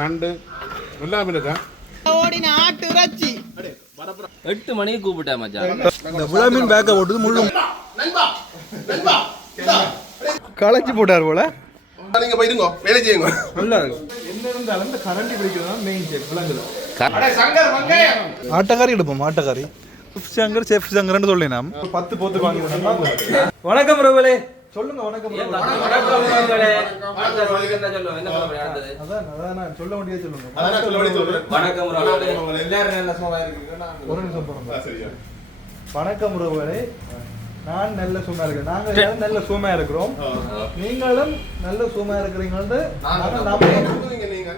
நண்டு எல்லாம் இருக்கா 8 மணிக்கு கூப்பிட்டேன் மச்சான். இந்த விழாமீன் பேக்கை ஓட்டுது முள்ளும் களைச்சி போட்டார் போல. நீங்க போயிருங்க வேலை செய்யுங்க. நல்லா இருக்கு. என்ன இருந்தாலும் இந்த கரண்டி பிடிக்கிறதா மெயின் செக் விளங்குது. ஆட்டக்காரி எடுப்போம் ஆட்டக்காரி. சங்கர் செஃப் சங்கர்னு சொல்லி நாம் 10 போத்து வாங்கிடுவோம். வணக்கம் ரவலே சொல்லுங்க. வணக்கம் வணக்கம்ங்களே. என்ன சொல்லுங்க? அதான் நான் சொல்ல வேண்டியது சொல்லுங்க. வணக்கம் ரவலே. எல்லாரும் நல்ல சும்மா இருக்கீங்க. ஒரு நிமிஷம் போறோம். சரியா. வணக்கம் ரவலே. நான் நல்ல சும்மா இருக்கேன். நாங்க எல்லாரும் நல்ல சும்மா இருக்கிறோம். நீங்களும் நல்ல சும்மா இருக்கிறீங்கன்னு நாங்க நம்புறீங்க. நீங்க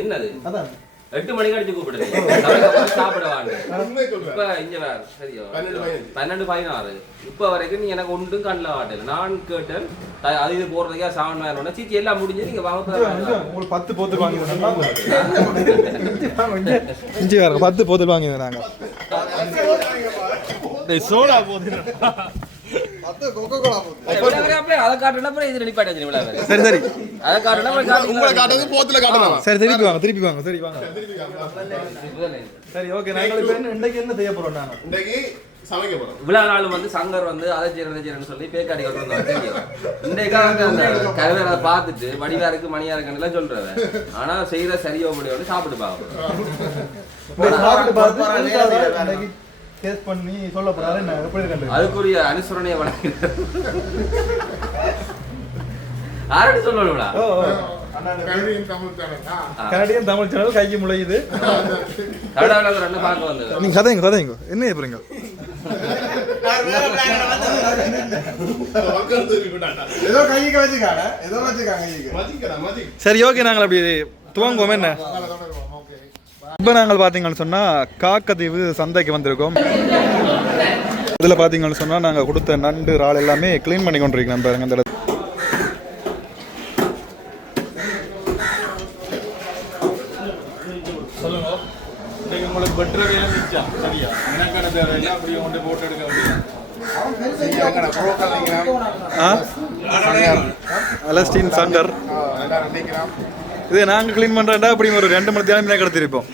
என்னது 8 மணிக்கு அடிச்சு கூப்பிடுறேன். சாப்பிட வாங்க. இப்ப இங்க வேற சரியோ 12-16 இப்ப வரைக்கும் நீ எனக்கு ஒன்றும் கண்ணில் வாட்டல. நான் கேட்டேன் அது இது போடுறதுக்கா 7 வேணும்னா சீச்சி எல்லாம் முடிஞ்சு நீங்க வாங்க. உங்களுக்கு 10 போத்து வாங்கி இஞ்சி வேற 10 போத்து வாங்கி நாங்க சோடா போது சரி சரி திருப்பி வாங்க சரி ஓகே. நாங்கள் என்ன செய்ய போறோம்? நாங்க இவ்வளவு நாள் வந்து சங்கர் வந்து அதை செய்யறேன்னு சொல்லி பேக்காடி இன்றைக்கா அந்த கருவேரை பார்த்துட்டு வடிவா இருக்கு மணியா இருக்குன்னு எல்லாம் சொல்றத. ஆனா செய்யற சரியோ முடியும் சாப்பிட்டு பார்க்க டேஸ்ட் பண்ணி சொல்ல போறாரு. என்ன எப்படி இருக்கு? அதுக்குரிய அனுசரணையை வழங்குறார். யார்கிட்ட சொல்லணும்டா? கனடியன் தமிழ் சேனல் கைக்கு முளையுது. பார்க்க வந்து நீங்க கதைங்க என்ன ஏப்புறீங்க? சரி ஓகே. நாங்கள் அப்படி துவங்குவோம். என்ன இப்போ நாங்கள் பார்த்தீங்கன்னு சொன்னால் காக்கத்தீவு சந்தைக்கு வந்திருக்கோம். இதில் பார்த்தீங்கன்னு சொன்னால் நாங்கள் கொடுத்த நண்டு இறால் எல்லாமே க்ளீன் பண்ணி கொண்டிருக்கோம். பாருங்க இந்த இடத்துல சொல்லுங்க. உங்களுக்கு வெட்டுற வேலை மிச்சா சரியா? எனக்கான தேவையில்லை. அப்படியே கொண்டு போட்டு எடுக்க வேண்டியது. அலஸ்டீன் சங்கர் இது நாங்கள் க்ளீன் பண்ணுறா அப்படி ஒரு 2 மணி நேரம் கிடத்திருப்போம்.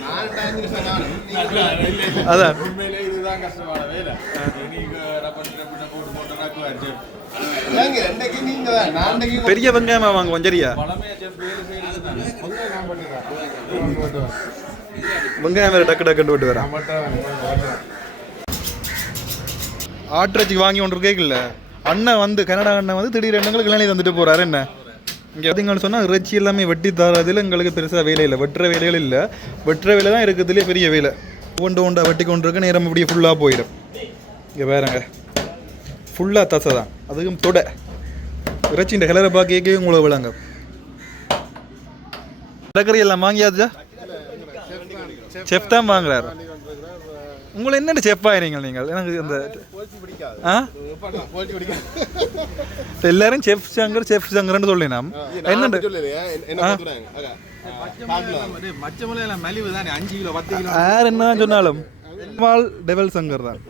அதான் பெரிய வெங்காயமா வாங்குவோம். சரியா? வெங்காயம் வேறு டக்கு டக்குன்னு விட்டு வரேன். ஆட்டிறைச்சி வாங்கி ஒன்று கேட்கல. அண்ணன் வந்து கனடா அண்ணன் வந்து திடீர் எண்ணங்களுக்கு இளநீர் வந்துட்டு போறாரு. என்ன இங்கே பார்த்தீங்கன்னு சொன்னால் இறைச்சி எல்லாமே வெட்டி தரதில் எங்களுக்கு பெருசாக வேலை இல்லை. வெட்டுற வேலைகள் இல்லை. வெட்டுற வேலை தான் இருக்கிறதுலே பெரிய வேலை. ஒண்டா வெட்டி கொண்டு இருக்க நேரம் அப்படியே ஃபுல்லாக போயிடும். இங்கே வேறங்க ஃபுல்லாக தசை தான். அதுக்கும் தொட இறைச்சின்ற கிளற பார்க்கவே உங்களை விளங்க. கடற்கரை எல்லாம் வாங்கியாச்சா? செஃப் தான் வாங்குறாரு. உங்களை என்னென்ன செஃப் ஆகிறீங்க நீங்கள்? எனக்கு இந்த எல்லாரும் செஃப் சங்கர்னு சொல்லினோம். என்ன யார் என்ன சொன்னாலும் டெவல் சங்கர் தான்.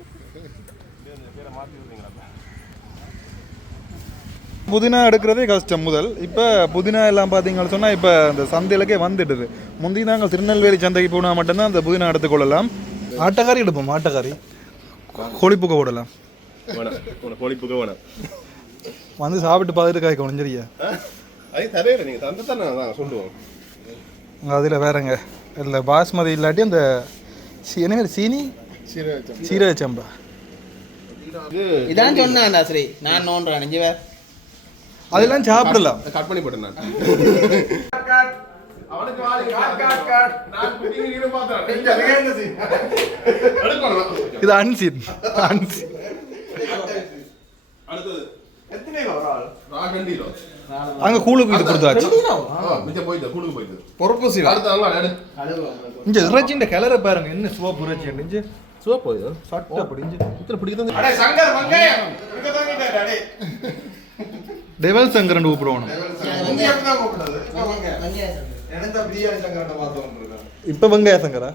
புதினா எடுக்கிறதே கஷ்டம் முதல். இப்போ புதினா எல்லாம் பார்த்தீங்கன்னு சொன்னால் இப்போ அந்த சந்தையிலக்கே வந்துடுது. முந்தி நாங்கள் திருநெல்வேலி சந்தைக்கு போனால் மட்டும்தான் அந்த புதினா எடுத்துக்கொள்ளலாம். ஆட்டக்காரி எடுப்போம். ஆட்டக்காரி கோழிப்புக்க போடலாம். வந்து சாப்பிட்டு பார்த்துட்டு காய்க்கணும். சரியா? அதில் வேறங்க இல்லை பாஸ்மதி இல்லாட்டி அந்த என்ன சீனி சீரக சம்பா இதான் சொன்னா ஸ்ரீ நான் நோன்றேன். அதெல்லாம் சாப்பிடலாம். கட் பண்ணி போட்டேன். இது அன்சீன். அங்க கூழுக்கு இது கொடுத்தாச்சு. இங்க இறைச்சின்ற கிளற பாருங்க. என்ன சிவப்பு இறைச்சி சிவப்பு சட்டை பிடிச்சு பிடிக்கிறது. டெவல் சங்கரன் கூப்பிடுவோம். இப்போ வெங்காய சங்கரா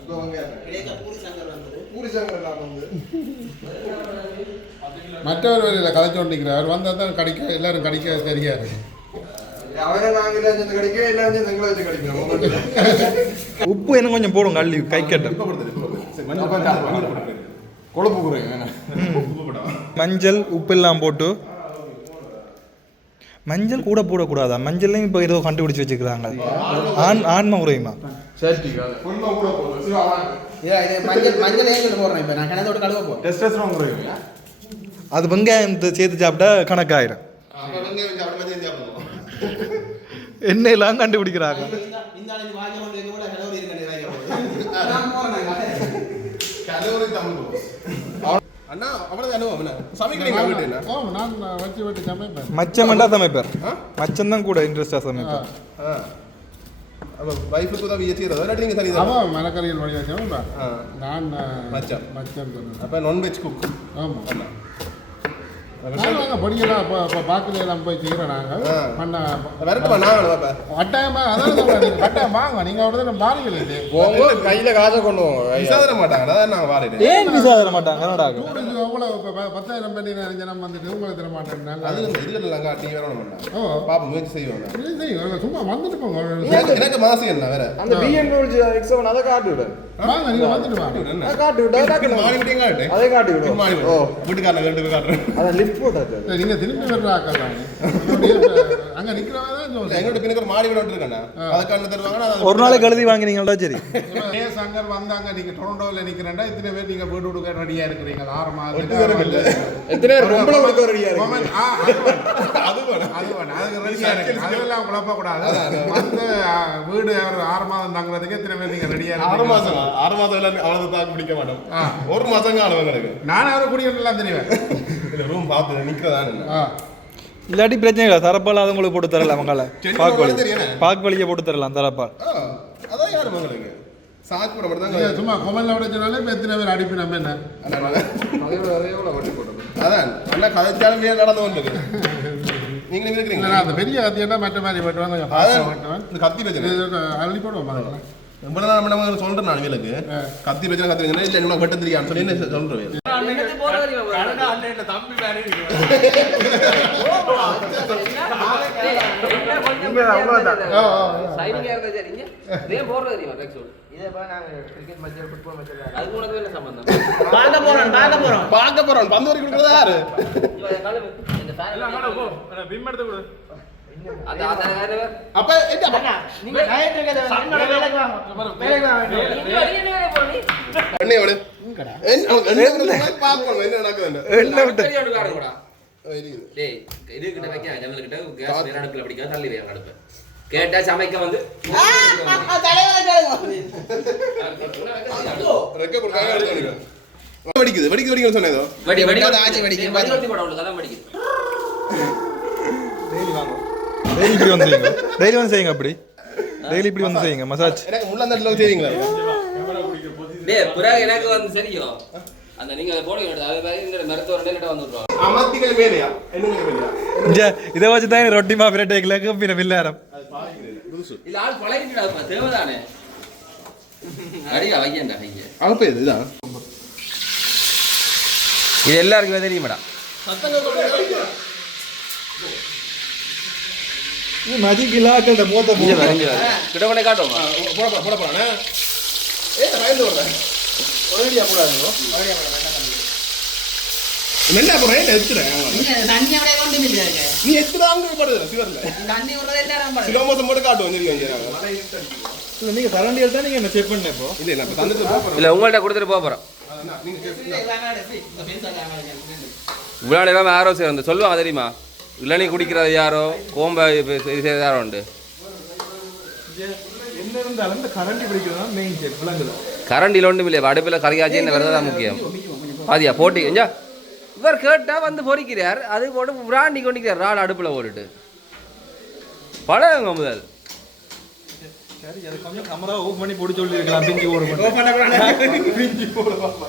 மற்றவர் வழியில் கதைச்சு கொண்டிருக்கிறார் வந்தால் தான் கடிக்க எல்லாரும் கடிக்க தெரியாது. உப்பு என்ன கொஞ்சம் போடுங்க அள்ளி கை கட்ட. கொழுப்பு குறையும். மஞ்சள் உப்பு எல்லாம் போட்டு. மஞ்சள் கூட போடக்கூடாதா? மஞ்சள்லையும் இப்போ ஏதோ கண்டுபிடிச்சி வச்சுக்கிறாங்க. ஆன்மா குறையுமா? அது வெங்காயத்தை சேர்த்து சாப்பிட்டா கணக்காயிரும். எண்ணெயெல்லாம் கண்டுபிடிக்கிறாங்க. மச்சம் சமைப்பார். மச்சம் தான் கூட இன்ட்ரெஸ்டா சமைப்பார். மரக்கறிகள் வழியாக நான் மச்சம் அப்போ நான்வெஜ் குக். ஆமாம் நாங்கள் பொடியெல்லாம் இப்போ பாக்குலாம் போய் செய்கிறோம். நாங்கள் பண்ண கட்டாயமாக அதான் நீங்கள் கட்டாயம் வாங்க. நீங்கள் அவ்வளோ பாருங்கள் கையில் காசை கொண்டு போங்க. விசாதர மாட்டாங்க. அதான் நாங்கள் வாரிட்டு ஏன் விசாதர மாட்டாங்க? அவ்வளோ இப்போ 10,000 பண்ணி ஜனம் வந்துட்டு உங்களுக்கு தர மாட்டேன். அது இதுலாம் காட்டி வேற ஒன்றும் பண்ணாங்க. ஓ பாப்பா முயற்சி செய்வாங்க. செய்வாங்க சும்மா வந்துட்டு போங்க. எனக்கு மாசம் என்ன வேற அந்த பிஎன் ரூல்ஸ் எக்ஸாம் அதை காட்டி விடு. வாங்க நீங்கள் வந்துட்டு வாங்க. காட்டி விட்டு அதை காட்டி விடு. ஓ வீட்டுக்காரங்க ரெண்டு காட்டுறேன். அதை லிஃப்ட் போட்டாச்சு. நீங்கள் திரும்பி வர்ற ஆக்கலாம். அங்கே நிற்கிறவங்க தான் எங்கள்கிட்ட பின்னுக்கு ஒரு மாடி வீடு வந்துருக்கேன். அதுக்கான தருவாங்க. ஒரு நாளைக்கு எழுதி வாங்கினீங்களா? சரி சங்கர் வந்தாங்க. நீங்கள் டொரண்டோவில் நிற்கிறேன்டா இத்தனை பேர் நீங்கள் வீடு கொடுக்க ரெடியாக இருக்கிறீங்க. 6 மாதம் அதெல்லாம் குழப்பக்கூடாது. வந்து வீடு 6 மாதம் தங்குறதுக்கு எத்தனை பேர் நீங்கள் ரெடியாக 6 மாதம் 6 மாதம் அவ்வளவு தாக்கு பிடிக்க மாட்டோம். 1 மாதம் அளவுங்களுக்கு நான் அவரை குடிக்கலாம் தெரியும். ரூம் பார்த்து நிற்கிறதா இல்லாட்டி பிரச்சனை இல்லை. தரப்பால் அது உங்களுக்கு போட்டு தரலாம். அவங்கள பாக்கு வழியை போட்டு தரலாம். தரப்பால் அதான் யார் உங்களுக்கு சாக்கு போட மட்டும் சும்மா கொமல்ல உடைச்சனாலே இப்போ எத்தனை பேர் அடிப்பு நம்ம என்ன அதான் நல்லா கதைச்சாலும் நடந்து வந்துருக்கு. நீங்களும் இருக்கிறீங்க. அந்த பெரிய கத்தியெல்லாம் மற்ற மாதிரி போட்டுவாங்க. கத்தி பிரச்சனை அள்ளி போடுவோம். ரொம்ப நம்ம சொல்றேன். நான் வீலுக்கு கத்தி பிரச்சனை கத்தி இல்லை இன்னும் கட்ட தெரியான்னு சொல்லி என்ன சொல்றேன். பார்க்க போறோம் பந்து வரைக்கும் கொடுக்கறது யாரு? அப்ப கேட்டா சமைக்க வந்து வெடிக்குது வெடிக்குது வெடிக்குது சொன்னதோ டெய்லி இப்படி வந்து செய்யுங்க. டெய்லி வந்து செய்யுங்க. அப்படி டெய்லி இப்படி வந்து செய்யுங்க. மசாஜ் எனக்கு முள்ளந்தட்டில செய்வீங்களா? டேய் புறாக எனக்கு வந்து சரிയോ அந்த நீங்க அதை போடுங்க. அது மாதிரி இந்த மருத்துவர் நேரட்ட வந்துறோம். அமத்திகள் மேலையா என்னங்க மேலையா இங்க இத வச்சு தான் ரொட்டி மாவு ரெட்டேக்கல கப்பின வில்லாரம். அது பாக்குது புதுசு. இல்ல ஆள் பழையடா தேவதானே. அடியா வையண்டா ஐயா. அப்ப இதுதான். இது எல்லாருக்கும் தெரியுமாடா. இது மேஜிக் இலாக்கல்ல மோத போங்க. கிட்ட கொண்டே காட்டுங்க. போட போறானே. பயந்து வரேன். ஒரேடியா போடாதீங்க. ஒரேடியா என்ன போறேன் எடுத்துறேன். நீங்க தண்ணி அப்படியே கொண்டு நில்லுங்க. நீ எத்துறாங்க போடுற சிவர்ல. தண்ணி வரது எல்லாரும் பாருங்க. சிலோமோஸ் மட்டும் காட்டுவோம் தெரியுங்க. இல்ல நீங்க கரண்ட் எடுத்தா நீங்க என்ன செக் பண்ணே போ. இல்ல நான் தந்துட்டு போறேன். இல்ல உங்கள்ட்ட கொடுத்துட்டு போறோம். நீங்க செக் இவ்வளவு நேரம் யாரோ சேர்ந்து சொல்லுவாங்க தெரியுமா? இளநீ குடிக்கிறது யாரோ கோம்பை யாரோ உண்டு. என்ன இருந்தாலும் இந்த கரண்ட் பிடிக்கிறதா மெயின் செக் விளங்குது. கரண்டில் ஒன்றும் இல்லை. அடுப்பில் கறியாச்சு என்ன வரதான் முக்கியம். பாதியா போட்டி எஞ்சா இவர் கேட்டால் வந்து பொறிக்கிறார். அது போட்டு பிராண்டி கொண்டிக்கிறார். ராடு அடுப்பில் போட்டுட்டு பழங்க முதல். சரி அது கொஞ்சம் கேமரா ஓபன் பண்ணி போட்டு சொல்லி இருக்கலாம். பிஞ்சி போடு பிஞ்சி போடு பாப்பா.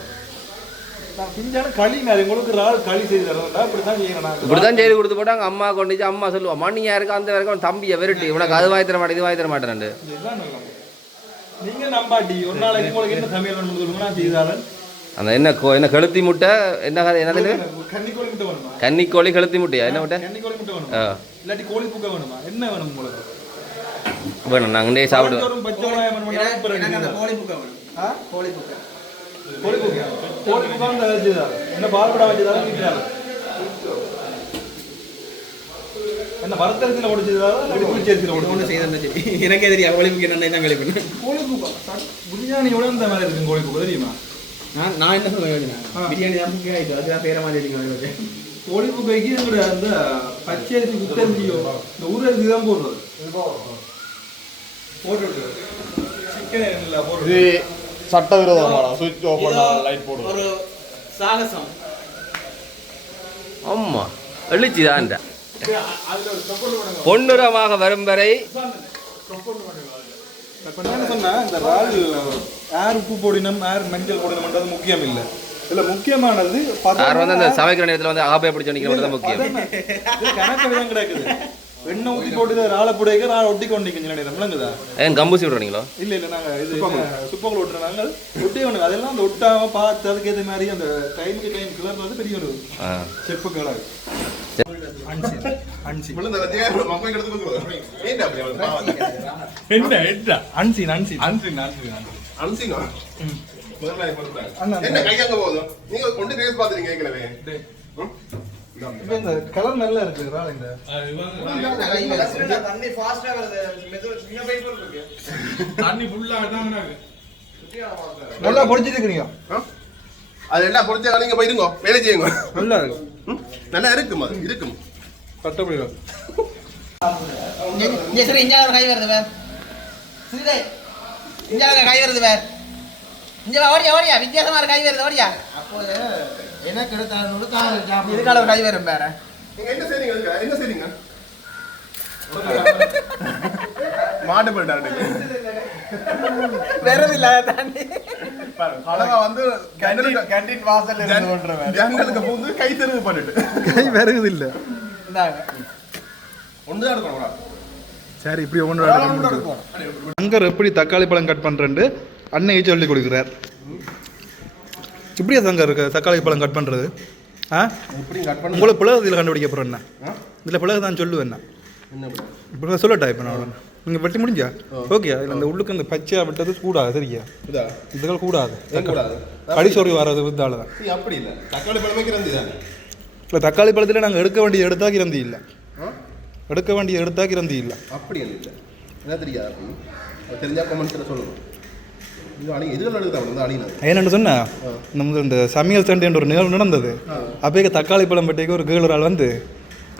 இப்படிதான் செய்து கொடுத்து போட்டாங்க. அம்மா கொண்டுச்சு, அம்மா சொல்லுவா மண்ணியா இருக்கு அந்த வரைக்கும் தம்பியை விரட்டி உனக்கு அது வாய் தர மாட்டேன் இது வாய் தர மாட்டேன். நீங்க நம்பாட்டி ஒரு நாளைக்கு உங்களுக்கு என்ன சமையல் பண்ணி கொடுங்க செய்தாலும் அந்த என்ன என்ன கழுத்தி முட்டை என்ன என்னது கன்னிக்கோழி முட்டை வேணுமா? கன்னிக்கோழி கழுத்தி முட்டையா என்ன முட்டை? கன்னிக்கோழி முட்டை வேணுமா? இல்லாட்டி கோழி புக்க வேணுமா? என்ன வேணும் உங்களுக்கு? வேணும் நாங்களே சாப்பிடுவோம். பச்சை வெங்காயம் வேணுமா? கோழி புக்க வேணும். கோழி புக்க வந்து வச்சுதா என்ன பால்படா வச்சுதா வீட்டுல என்ன வரத்தரிசியில் உடைச்சதா புளிச்சரிசியில் ஒன்று செய்தான் சரி எனக்கே தெரியும் கோழி புக்க என்ன தான் கழிவு கோழி புக்கா பிரியாணியோட இந்த மாதிரி இருக்கு கோழி புக்கு தெரியுமா? நான் என்ன சொல்லுவேன் பிரியாணி தான் புக்க ஆயிடுச்சு அதுதான் பேர மாதிரி கோழி புக்கைக்கு எங்களோட அந்த பச்சரிசி குத்தரிசியோ இந்த ஊரரிசி தான் போடுறது போட்டு சிக்கன் இல்லை போடுறது சட்டவிரோதமான சுவிட்ச் ஆஃப் பண்ணா லைட் போடுவோம். ஒரு சாகசம் ஆமா எழுச்சிதான் பொன்னுரமாக வரும் வரை சொன்னா இந்த ரால் யார் உப்பு போடினம் யார் மஞ்சள் போடினம்ன்றது முக்கியம் இல்லை. இல்ல முக்கியமானது யார் வந்து அந்த சமைக்கிற நேரத்தில் வந்து ஆபை பிடிச்ச நிற்கிறது முக்கியம். கணக்கு விதம் கிடைக்குது. எண்ணெய் ஊற்றி போட்டு ராளை புடைக்க ராள் ஒட்டி கொண்டிருக்கீங்க நேரம் விளங்குதா? ஏன் கம்பூசி விடுறீங்களோ? இல்லை இல்லை நாங்கள் இது சுப்பங்கள் ஒட்டுற நாங்கள் ஒட்டி வேணும். அதெல்லாம் அந்த ஒட்டாம பார்த்து அதுக்கு ஏற்ற மாதிரி அந்த டைமுக்கு டைம் கிளர்றது பெரிய ஒரு செப்பு கிளர். கலர் நல்லா இருக்கு. நல்லா பொடிச்சிருக்கீங்க. அது என்ன பொடிச்சா நீங்க போயிருங்க வேலை செய்யுங்க. நல்லா இருக்கு. நல்லா இருக்கும். அது இருக்கும் கட்டப்படி சரி இங்கே கை வருது வேற இங்கே கை வருது வேற இங்கே ஓடியா ஓடியா வித்தியாசமா கை வருது ஓடியா அப்போது எனக்கு எடுத்தாலும் இதுக்கால கை வரும் வேற நீங்க என்ன செய்றீங்க? என்ன செய்றீங்க? மாட்டு போயிட்டாரு வேறது இல்ல தாண்டி அழகா வந்து கேண்டீன் வாசல்ல இருந்து ஓடுறவன் ஜன்னலுக்கு போந்து கை தெருவு பண்ணிட்டு கை வருது இல்ல. இந்தாங்க ஒண்ணுதான் எடுக்கணும். சரி இப்படி ஒன்று அங்கர் எப்படி தக்காளி பழம் கட் பண்ணுறேன்னு அன்னையை சொல்லி கொடுக்குறார். இப்படியா சங்கர் இருக்கு தக்காளி பழம் கட் பண்ணுறது? எப்படி கட் பண்ண உங்களுக்கு பிளவு இதில் கண்டுபிடிக்க போகிறேன் என்ன இதில் பிளவு தான் சொல்லுவேன் என்ன இப்போ சொல்லட்டா இப்போ நான் நீங்கள் வெட்டி முடிஞ்சா ஓகே அதில் அந்த உள்ளுக்கு அந்த பச்சையாக விட்டது கூடாது சரியா? இதுகள் கூடாது கடி சொறி வர்றது வித்தால தான். அப்படி இல்லை தக்காளி பழமே கிரந்தி தான். இல்லை தக்காளி பழத்தில் நாங்கள் எடுக்க வேண்டிய எடுத்தா கிரந்தி இல்லை. எடுக்க வேண்டிய எடுத்தா கிரந்தி இல்லை. அப்படி இல்லை என்ன தெரியாது தெரிஞ்சா கமெண்ட்ஸில் சொல்லணும். என்னென்னு சொன்னா நம்ம இந்த சமையல் சண்டைன்ற ஒரு நிகழ்வு நடந்தது. அப்போ தக்காளி பழம் பட்டிக்கு ஒரு கேள் ஒரு ஆள் வந்து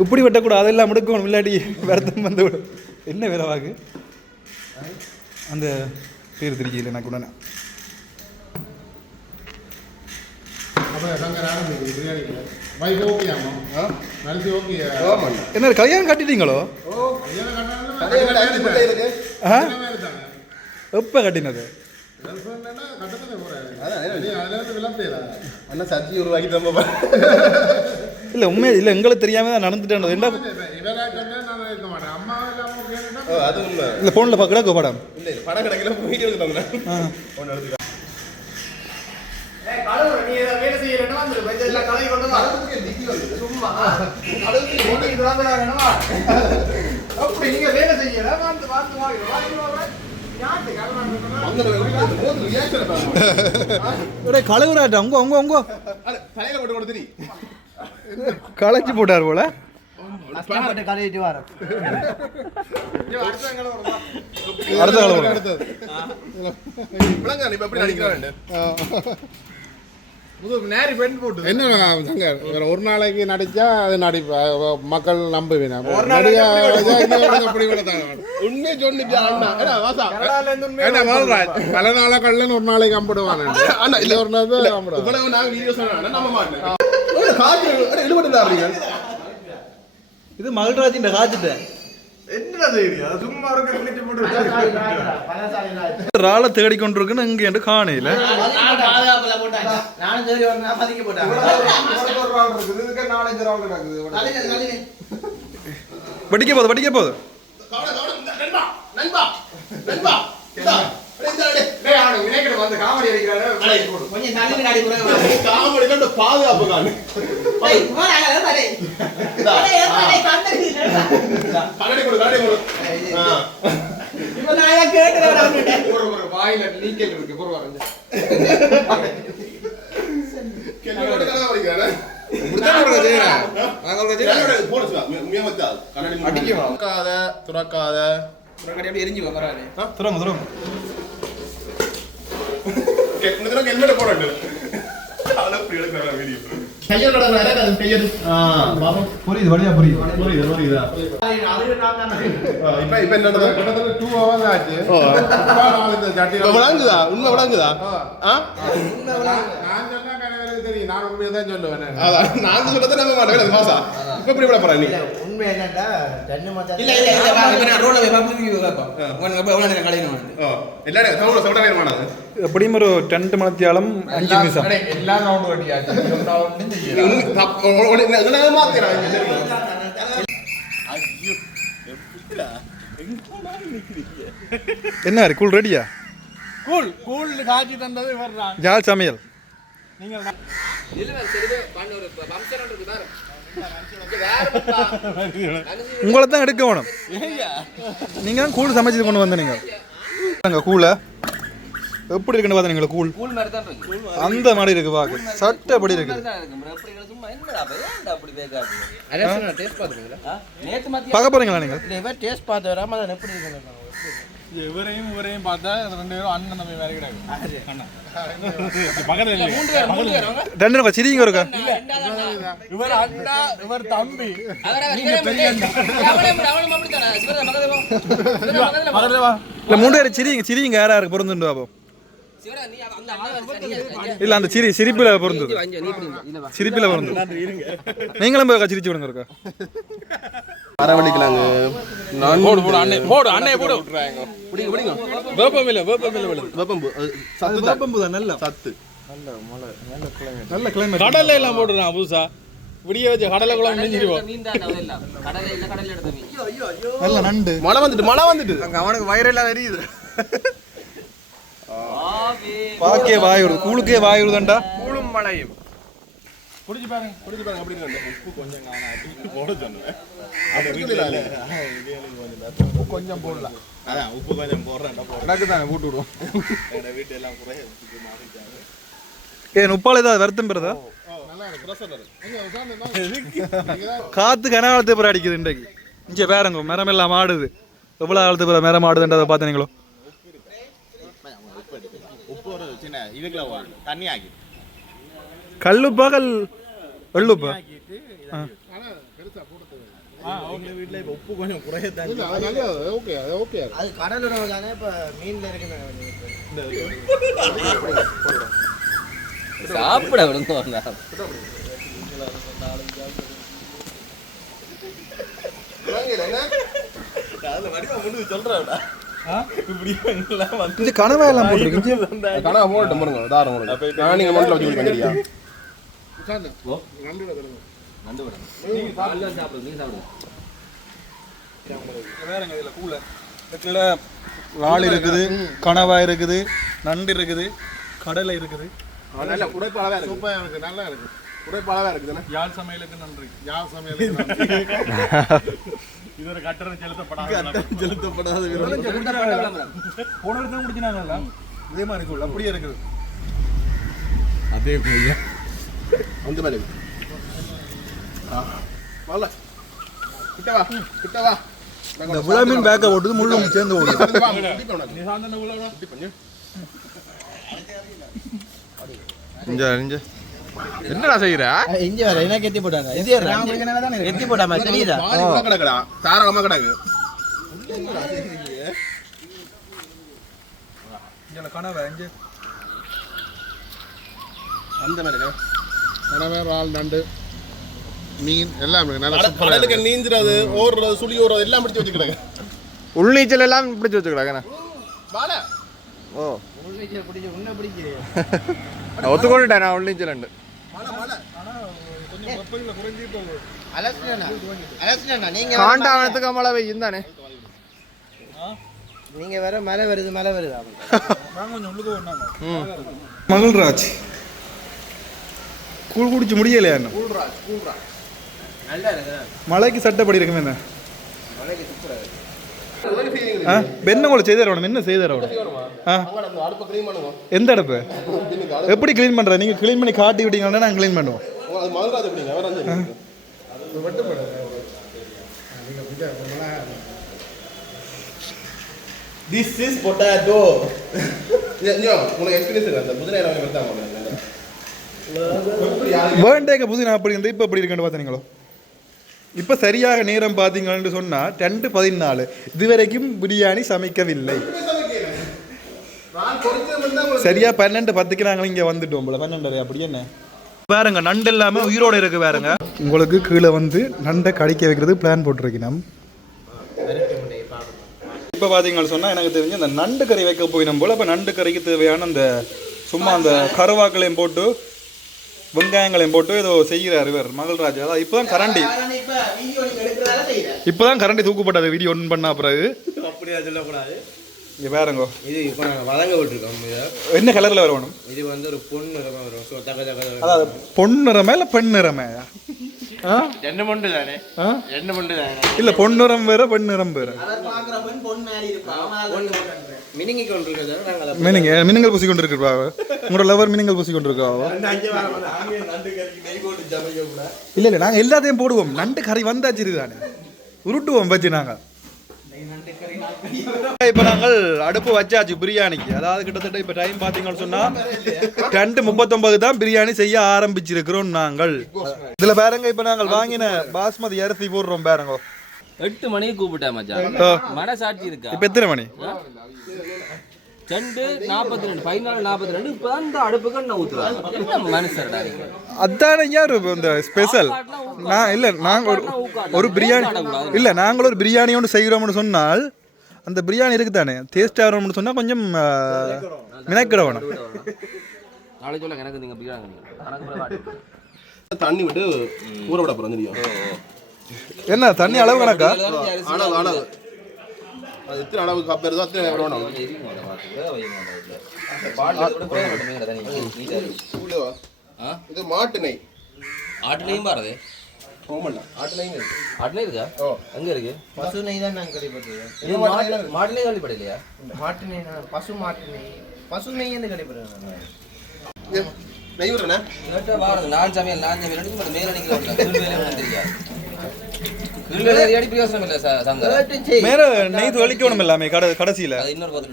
இப்படி வெட்டக்கூடாது அதெல்லாம் எடுக்கணும் இல்லாட்டி வருத்தம் வந்து என்ன விரவாகு அந்த பேர் தெரியல எனக்கு உடனே. என்ன கல்யாணம் கட்டிட்டீங்களோ? எப்போ கட்டினது? இல்ல உண்மை இல்ல எங்களுக்கு தெரியாம தான் நடந்துட்டேன். இல்ல போன்ல பாக்கடா படம் படம் கிடைக்கல வீடியோ எடுத்து கலவுராட்டா உங்க உங்க உங்க தலையில போட்டு கொடுத்துரி களைச்சி போட்டார் போல. கழுவிட்டு வர அடுத்த காலம் எப்படி நடிக்கிறான் என்ன ஒரு நாளைக்கு நடிச்சா அது மக்கள் நம்புவீங்க. உண்மையை சொன்னியா பல நாளைக்கல்ல ஒரு நாளைக்கு அம்பிடுவான். ஒரு நாள் இது மகள்ராஜின் காய்ச்சிட்ட ராளை தேடிக்கொண்டிருக்குன்னு இங்கே காணையில படிக்க போகுது துறக்காத ஹெல்மெட் போட புரியுது வழியா புரியுது இப்ப என்ன 2 hours ஆச்சு விளங்குதா உண்மை விளங்குதா நான் சொன்னா கணவருக்கு தெரியும் நான் உண்மையை தான் சொல்லுவேன் நான் சொல்றதை நம்ப மாட்டேன் மாசா இப்ப எப்படி விட போறேன் நீ உண்மை என்னடா தென்னை மச்சான் இல்ல நான் ரோட்ல போய் பாப்பீங்க கேப்போம் உனக்கு போய் எவ்வளவு நேரம் கடையில வந்து எல்லாரும் சவுண்ட் சவுண்டா வேணுமானா எப்படியும் ஒரு 2 மணித்தியாலம் 5 நிமிஷம் எல்லாம் ரவுண்ட் ஓட்டியாச்சு என்ன கூல் ரெடியா கூல் காட்சி தந்தது வர்றான் ஜால் சமையல் உங்களை தான் எடுக்க வேணும் நீங்க தான் கூழ் சமைச்சு கொண்டு வந்த நீங்க கூழ எப்படி இருக்குன்னு பார்த்தா நீங்க கூழ் கூல் மாதிரி தான் இருக்கு அந்த மாதிரி இருக்கு பாக்க சட்டை அப்படி இருக்கு சும்மா என்னடா ஏன்டா அப்படி வேகாது அரசன டேஸ்ட் பாத்துறீங்களா நேத்து மத்திய பார்க்க போறீங்களா நீங்க இவ டேஸ்ட் பார்த்து வராம அத எப்படி இருக்குன்னு இவரையும் பார்த்தா ரெண்டு பேரும் அண்ணன் தம்பி வேற கிடையாது பக்கத்துல மூணு பேர் ரெண்டு சிரிங்க இருக்கா இவர் அண்ணா இவர் தம்பி இல்ல 3 பேர் சிரிங்க யாரா இருக்கு பொருந்துண்டு பாப்போம் இல்ல அந்த சிரிப்புல பொருந்தது சிரிப்புல பொருந்தது நீங்களும் போய் சிரிச்சு விடுங்க இருக்கா அரவணிக்கலாங்க நான் போடு அண்ணே போடு புடிங்க வேப்பம் சத்து தான் நல்ல சத்து நல்ல கிளைமேட் கடல்ல எல்லாம் போடுறான் புதுசா விடிய வச்சு கடலை குளம் நெஞ்சிருவோம் நல்ல நண்டு மழை வந்துட்டு அங்க அவனுக்கு வயிறெல்லாம் எரியுது பாக்கே வாயுறு கூழுக்கே வாயுறுதான்டா கூழும் மழையும் குடிச்சு பாருங்க அப்படி இருக்கு உப்பு கொஞ்சம் காணாட்டி போட சொன்னேன் உப்பு கொஞ்சம் போடலாம் அதான் உப்பு கொஞ்சம் போடுறேன் எனக்கு தானே போட்டு விடுவோம் வீட்டு எல்லாம் குறைய மாறிட்டாங்க ஏன் உப்பால ஏதாவது வருத்தம் பெறதா காத்து கனகாலத்து பிற அடிக்குது இன்றைக்கு இங்க வேறங்க மரம் எல்லாம் ஆடுது எவ்வளவு காலத்து பிற மரம் ஆடுதுன்றதை பார்த்தீங்களோ உப்பு ஒரு சின்ன இதுக்குள்ள தண்ணி ஆக்கி கல்லுப்பா வெள்ளுப்பா வீட்டுல இப்ப உப்பு கொஞ்சம் குறைய ஓகே அது கடல் உணவு தானே இப்ப மீன்ல இருக்கு சாப்பிட விடுங்க இது கனவாயெல்லாம் போட்டுருக்கு கனவா போட்டு பாருங்க தாரம் நான் நீங்க மண்ணில் வச்சு பண்ணியா வாள் இருக்குது கனவா இருக்குது நண்டு இருக்குது கடலை இருக்குது நல்ல உடைப்பாளவா இருக்கு சூப்பரா இருக்கு நல்லா இருக்கு உடைப்பாளவா இருக்குதுண்ணா யாழ் சமையலுக்கு நன்றி இது ஒரு கட்டணம் செலுத்தப்படாத போன வருஷம் முடிச்சினாங்கல்ல இதே மாதிரி கூழ் அப்படியே இருக்குது அதே போய் அந்த மாதிரி வால கிட்ட வா இந்த விளாமீன் பேக்க ஓட்டுது முள்ளும் சேர்ந்து ஓடுது நீ சாந்தன உள்ள என்னடா செய்யற இங்க வர என்ன கெட்டி போட்டாங்க இது கெட்டி போடாம தெரியுதா கிடக்குடா தாராளமா கிடக்கு கனவா இங்க அந்த மாதிரி கனவே ரால் நண்டு மீன் எல்லாம் நல்லா கடலுக்கு நீந்துறது ஓடுறது சுழி ஓடுறது எல்லாம் பிடிச்சி வச்சுக்கிறாங்க உள்நீச்சல் எல்லாம் பிடிச்சி வச்சுக்கலாங்கண்ணா ஓ ஒத்துக்கொண்டுட்டேன் நான் உள்நீச்சல் உண்டு காண்டாவனத்துக்கு மழை பெய்யும் தானே நீங்க வேற மழை வருது மகள்ராஜ் கூழ் குடிச்சு முடியலையா என்ன மழைக்கு சட்டப்படி இருக்குமே என்ன என்ன கூட செய்து தரணும் என்ன செய்து தரணும் எந்த அடுப்பு எப்படி கிளீன் பண்ற நீங்க கிளீன் பண்ணி காட்டி விட்டீங்கன்னா நாங்கள் கிளீன் பண்ணுவோம் This is potato. உங்களுக்கு எக்ஸ்பீரியன்ஸ் இருக்கா புதினா இறங்க வரதாங்க வேண்டேக்க புதினா அப்படி இருந்து இப்போ எப்படி இருக்குன்னு பார்த்தீங்களோ இப்போ சரியாக நேரம் பார்த்தீங்கன்னு சொன்னால் 2:14 இதுவரைக்கும் பிரியாணி சமைக்கவில்லை சரியா 12:10க்கு நாங்கள் இங்கே வந்துட்டோம் போல 12:30 அப்படி என்ன வேறுங்க நண்டு இல்லாமல் உயிரோடு இருக்கு வேறுங்க உங்களுக்கு கீழே வந்து நண்டை கடிக்க வைக்கிறது பிளான் போட்டிருக்கணும் இப்போ பார்த்தீங்கன்னு சொன்னால் எனக்கு தெரிஞ்சு அந்த நண்டு கறி வைக்க போயிடும் போல் அப்போ நண்டு கறிக்கு தேவையான அந்த சும்மா அந்த கருவாக்களையும் போட்டு வெங்காயங்களையும் போட்டு ஏதோ செய்கிறார் இவர் மகள்ராஜ் அதான் இப்போதான் கரண்டி தூக்கப்பட்டது வீடியோ ஒன் பண்ண பிறகு அப்படியா சொல்லக்கூடாது இங்கே வேறங்கோ இது இப்போ நாங்கள் வழங்க விட்டுருக்கோம் என்ன கலரில் வரணும் இது வந்து ஒரு பொன் நிறமாக வரும் ஸோ அதாவது பொன் நிறமா இல்லை பெண் நிறமையா என்ன மண்டு தானே என்ன மண்டு தானே இல்லை பொன் நிறம் வேற பெண் நிறம் வேற மினிங்கல் பூசி கொண்டு இருக்கிறா உங்களோட லவர் மினிங்கல் பூசி கொண்டு இருக்கா இல்லை இல்லை நாங்கள் எல்லாத்தையும் போடுவோம் நண்டு கறி வந்தாச்சு தானே உருட்டுவோம் வச்சு நாங்கள் இப்போ நாங்கள் அடுப்பு வச்சாச்சு பிரியாணிக்கு அதாவது கிட்டத்தட்ட இப்போ டைம் பார்த்தீங்கன்னு சொன்னால் 2:39 தான் பிரியாணி செய்ய ஆரம்பிச்சிருக்கிறோம் நாங்கள் இதில் பாருங்க இப்போ நாங்கள் வாங்கின பாஸ்மதி அரிசி போடுறோம் பாருங்க 8 மணிக்கு கூப்பிட்டேன் மச்சான் மனசாட்சி இருக்கா இப்போ எத்தனை மணி 2:42 இப்பதான் இந்த அடுப்புக்கு நான் ஊத்துறேன் மனுஷர்டா அதான யார் இந்த ஸ்பெஷல் நான் இல்லை நாங்கள் ஒரு பிரியாணி இல்லை நாங்கள் ஒரு பிரியாணி ஒன்று செய்கிறோம்னு சொன்னால் அந்த பிரியாணி இருக்கு தானே டேஸ்ட் ஆகணும்னு சொன்னால் கொஞ்சம் மினக்கிட வேணும் நாளைக்கு சொல்ல எனக்கு நீங்கள் பிரியாணி தண்ணி விட்டு ஊற விட போகிறோம் என்ன தண்ணி அளவு கணக்கா அளவு அது எத்தனை அளவு கப் இருந்தோ அத்தனை வேணும் இது மாட்டு நெய் ஆட்டு நெய்யும் பாருது ஆட்டு நெய் இருக்கா எங்க இருக்கு பசு நெய் தான் நாங்கள் கழிப்படுறோம் மாட்டு நெய் கழிப்படையிலையா மாட்டு நெய் பசு மாட்டு நெய் பசு நெய் வந்து கழிப்படுறோம் நெய் விடுறேண்ணே நான் சமையல் மேல மேல நெய் தொளிக்கணும் எல்லாமே கடைசியில இன்னொரு பத்து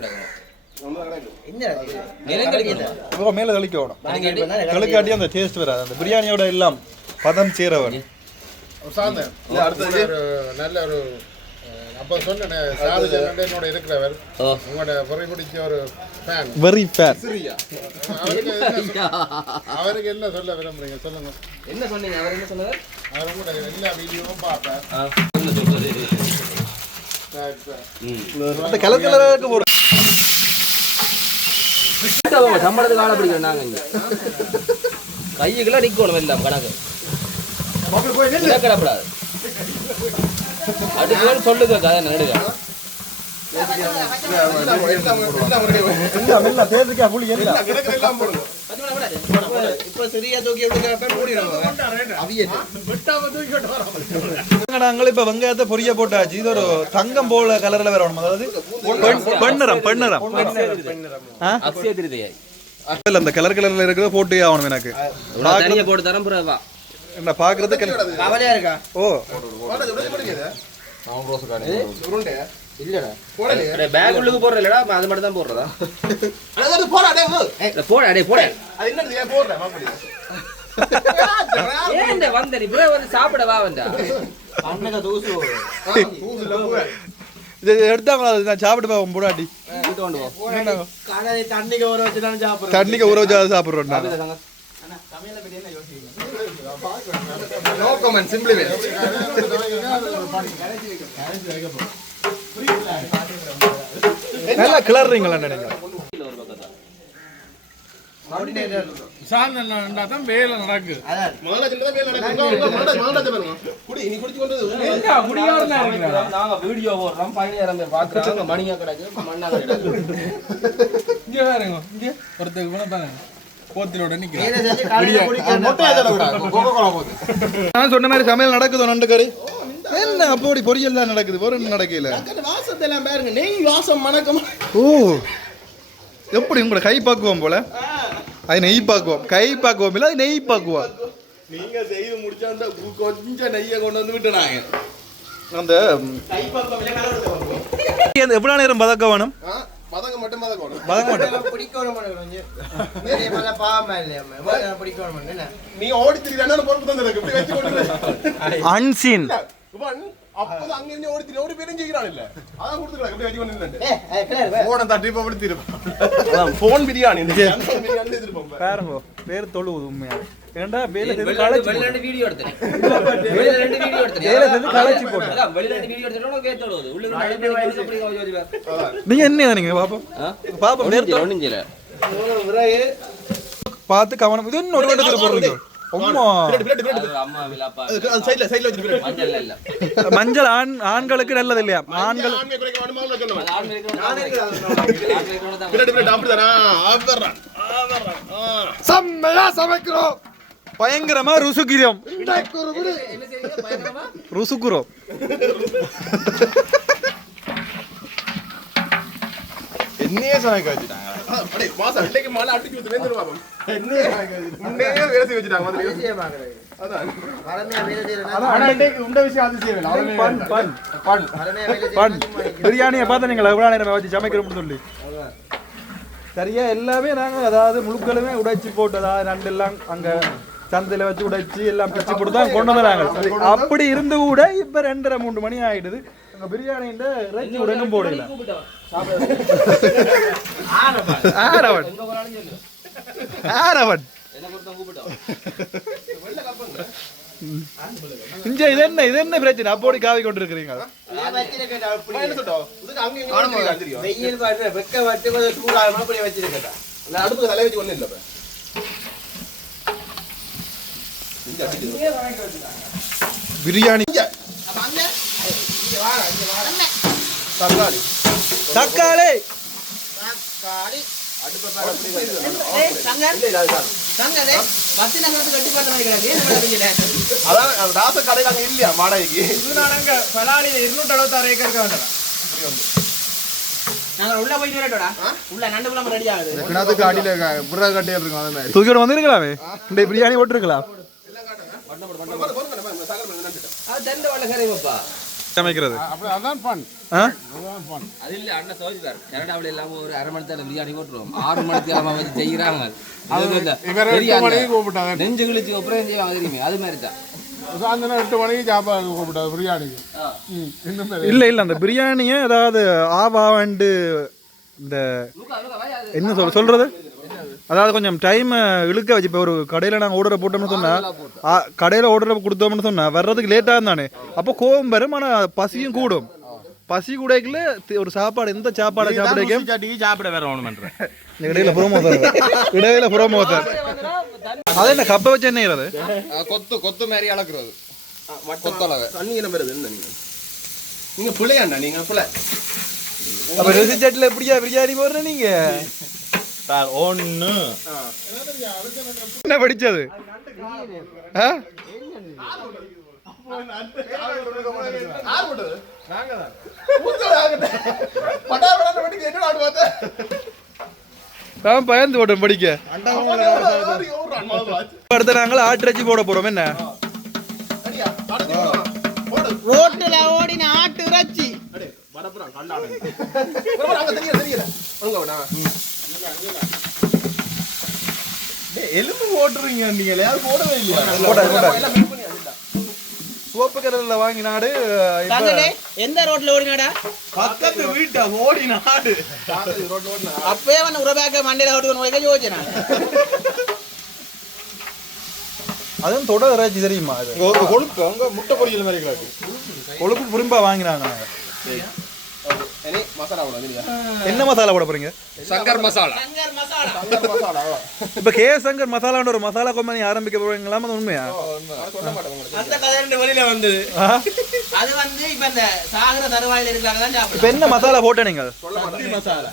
மேல தொளிக்கணும் தொளிக்காட்டி அந்த டேஸ்ட் வராது அந்த பிரியாணியோட எல்லாம் பதம் சேரவன் அடுத்தது நல்ல ஒரு அப்போ சொன்னேன் சாது ஜெனரேட்டனோட இருக்கிறவர் உங்களோட பொறை பிடிச்ச ஒரு ஃபேன் வெரி ஃபேன் அவருக்கு என்ன சொல்ல விரும்புறீங்க சொல்லுங்க என்ன சொன்னீங்க அவர் என்ன சொன்னார் அவர் கூட எல்லா வீடியோவும் பார்ப்பேன் அந்த கலர் கலருக்கு போற சம்பளத்துக்கு ஆள பிடிக்கிறோம் நாங்க இங்க கையுக்கெல்லாம் நிக்கணும் எல்லாம் கணக்கு கிடப்படாது அதுக்கு சொல்லுங்க கதை நடுங்க நாங்கள் இப்ப வெங்காயத்தை பொரிய போட்டாச்சு இது ஒரு தங்கம் போல கலர்ல வரணும் அதாவது பெண்ணிறம் அக்ஷய திருதியை அந்த கலர் கலர்ல இருக்கிறத போட்டு ஆகணும் எனக்கு போட்டு தரம் புறவா என்ன பாக்குறது கவலையா இருக்கா ஓ பேக் உள்ளுக்கு போடுற இல்லடா அது மட்டும் தான் போடுறதா போடா டேய் போடா ஏன்டா வந்த நீ ப்ரோ வந்து சாப்பிட வா வந்தா அண்ணக தூசு இது எடுத்தாங்களா நான் சாப்பிட்டு போவோம் போடாடி கொண்டு போ காலையில தண்ணிக்கு ஊற வச்சு தான் சாப்பிடுறோம் தண்ணிக்கு ஊற வச்சு சாப்பிடுறோம் நான் அண்ணா சமையல பத்தி என்ன யோசிக்கிறீங்க நோ கமெண்ட் சிம்பிளி வே நல்லா கிளறீங்களா நினைக்கிறேன். ஒரு பக்கம் தான் சாந்தா தான் வேலை நடக்குது. நாங்க வீடியோ போடுறோம், 17 பேர் பாக்குறாங்க, மணியா கிடக்கு, மண்ணா கிடக்கு. இங்க பாருங்க, இங்க ஒருத்தர் கூட பாருங்க போத்திலோட நிக்கிறேன். நான் சொன்ன மாதிரி சமையல் நடக்குதோ நண்டு கறி என்ன அப்படி பொரியல் தான் நடக்குது, பொருள் நடக்கல. வாசத்தெல்லாம் பாருங்க, நெய் வாசம் மணக்கம். ஓ எப்படி உங்களோட கை பாக்குவோம் போல. அது நெய் பாக்குவோம், கை பாக்குவோம் இல்ல, அது நெய் பாக்குவோம். நீங்க செய்து முடிச்சா கொஞ்சம் நெய்யை கொண்டு வந்து விட்டு நாங்க அந்த எவ்வளவு நேரம் பதக்க வேணும்? பதங்க மட்டும் பதக்கணும். பதக்க மாட்டேன் நீ ஓடி திரியான பொறுப்பு தான் இருக்கு. இப்படி வச்சு கொண்டு அன்சீன் அப்போ அங்க இருந்து ஓடி பெருஞ்சிக்கிறான் இல்ல, அதான் கொடுத்துக்கலாம். இப்படி வச்சு கொண்டு போன தட்டி இப்ப அப்படி திருப்போம். போன் பிரியாணி பிரியாணி எதிர்ப்போம் பாருங்க, பேர் தொழுவுது உண்மையா. ஏண்டா வேலை வெளியில வீடியோ எடுத்தேன், களைச்சி போட்டு வெளியில வீடியோ எடுத்தோம், கேட்டோடுது உள்ள நீங்க என்ன நீங்க பாப்போம் பாப்போம் ஒண்ணுஞ்சில பார்த்து கவனம். இது இன்னொரு இடத்துல போடுறீங்க. அம்மா அம்மா விலாப்பா சைடுல வச்சிரு. மஞ்சள் இல்ல, மஞ்சள் ஆண்களுக்கு நல்லது இல்லையா? ஆண்கள் செம்மையா சமைக்கிறோம், பயங்கரமா ருசுக்கிறோம், ருசுக்குறோம். என்னையே சமைக்க வச்சுட்டாங்க. மாசம் இன்னைக்கு மாலை அடிச்சு ஊத்து வேந்துரு பாப்போம். என்னையே வேலை செய்ய வச்சுட்டாங்க மாதிரி. அதான் உண்ட விஷயம் அது செய்யல. பிரியாணியை பார்த்து நீங்கள் எவ்வளோ நேரம் வச்சு சமைக்கிறோம்னு சொல்லி சரியா எல்லாமே நாங்கள் அதாவது முழுக்களுமே உடைச்சி போட்டு, அதாவது நண்டெல்லாம் அங்கே சந்தையில் வச்சு உடைச்சி எல்லாம் பிச்சு போட்டு தான் கொண்டு வந்து நாங்கள். அப்படி இருந்து கூட இப்போ 2:30-3 மணி ஆகிடுது. அங்கே பிரியாணின்ற இறைச்சி உடனும் போடல. ஆரவன் ஆரவன் இங்க இது என்ன பிரச்சனை? அப்போடி காவி கொண்டு இருக்கிறீங்க. அடுப்புக்கு தலை வச்சு ஒண்ணு இல்ல. பிரியாணி தக்காளி தக்காளி இல்லையா மாடகைக்கு 276 ஏக்கருக்கு வேண்டாம். உள்ள போயிட்டு வரட்டோடா. உள்ள நண்டு குழம்பு ரெடி ஆகுது. கிணத்துக்கு அடியில புறா கட்டையா இருக்கும். அந்த மாதிரி தூக்கிட்டு வந்திருக்கலாமே, இந்த பிரியாணி போட்டுருக்கலாம். சமைக்கிறது அதான் ஃபன். அது இல்ல அண்ணன் சோதிப்பார். கனடாவில் இல்லாம ஒரு 1/2 மணி நேரம் பிரியாணி போட்டுருவோம், 6 மணி நேரம் வச்சு செய்யறாங்க. நெஞ்சு கிழிச்சு அப்புறம் செய்வாங்க தெரியுமே, அது மாதிரி தான். 8 மணிக்கு சாப்பாடு கூப்பிட்டாது பிரியாணிக்கு. இல்ல அந்த பிரியாணியை அதாவது ஆவாண்டு இந்த என்ன சொல்றது, அதாவது கொஞ்சம் டைம் இழுக்க வச்சு. இப்போ ஒரு கடையில் நாங்கள் ஆர்டரை போட்டோம்னு சொன்னால், கடையில் ஆர்டரை கொடுத்தோம்னு சொன்னால் வர்றதுக்கு லேட்டாக இருந்தானே, அப்போ கோவம் வரும். ஆனால் பசியும் கூடும். பசி கூடக்குள்ள ஒரு சாப்பாடு, எந்த சாப்பாடு சாப்பிட வேற ஒன்று பண்ணுறேன். இடையில புறமோத்தர் அது என்ன கப்பை வச்சு என்ன செய்யறது? கொத்து மாதிரி அளக்குறது. கொத்தளவை தண்ணி என்ன வருது என்ன நீங்க பிள்ளையாண்டா? நீங்க பிள்ளை அப்ப ரெசிடென்ட்ல எப்படியா பிரியாணி போடுற நீங்க? ஒன்று என்ன படிச்சது? பயந்து போட்டோம் படிக்க. அடுத்த நாங்கள் ஆட்டிறைச்சி போட போறோம். என்ன ரோட்டுல ஓடின ஆட்டு இறைச்சி எலும்பு போட்டுறீங்க நீங்க, போடவே இல்லையா? சோப்பு கடையில் வாங்கினாடு. எந்த ரோட்ல ஓடினாடா? பக்கத்து வீட்டை ஓடினாடு. அப்பவே அவன் உறவாக்க மண்டையில ஓட்டுக்கணும் யோசிச்சேன். அதுவும் தொட இறைச்சி தெரியுமா? கொழுப்பு அங்க முட்டை பொரியல் மாதிரி கொழுப்பு புரிம்பா வாங்கினாங்க. என்ன மசாலா போட போறீங்க? சங்கர் மசாலா. இப்ப கே சங்கர் மசாலான்ற ஒரு மசாலா கம்பெனி ஆரம்பிக்க போறீங்களா? அது உண்மையா? அந்த கதை ரெண்டு வெளியில வந்தது. அது வந்து இப்ப இந்த சாகர தருவாயில இருக்காங்க தான் சாப்பிடுறோம். இப்ப என்ன மசாலா போட்ட நீங்க? மசாலா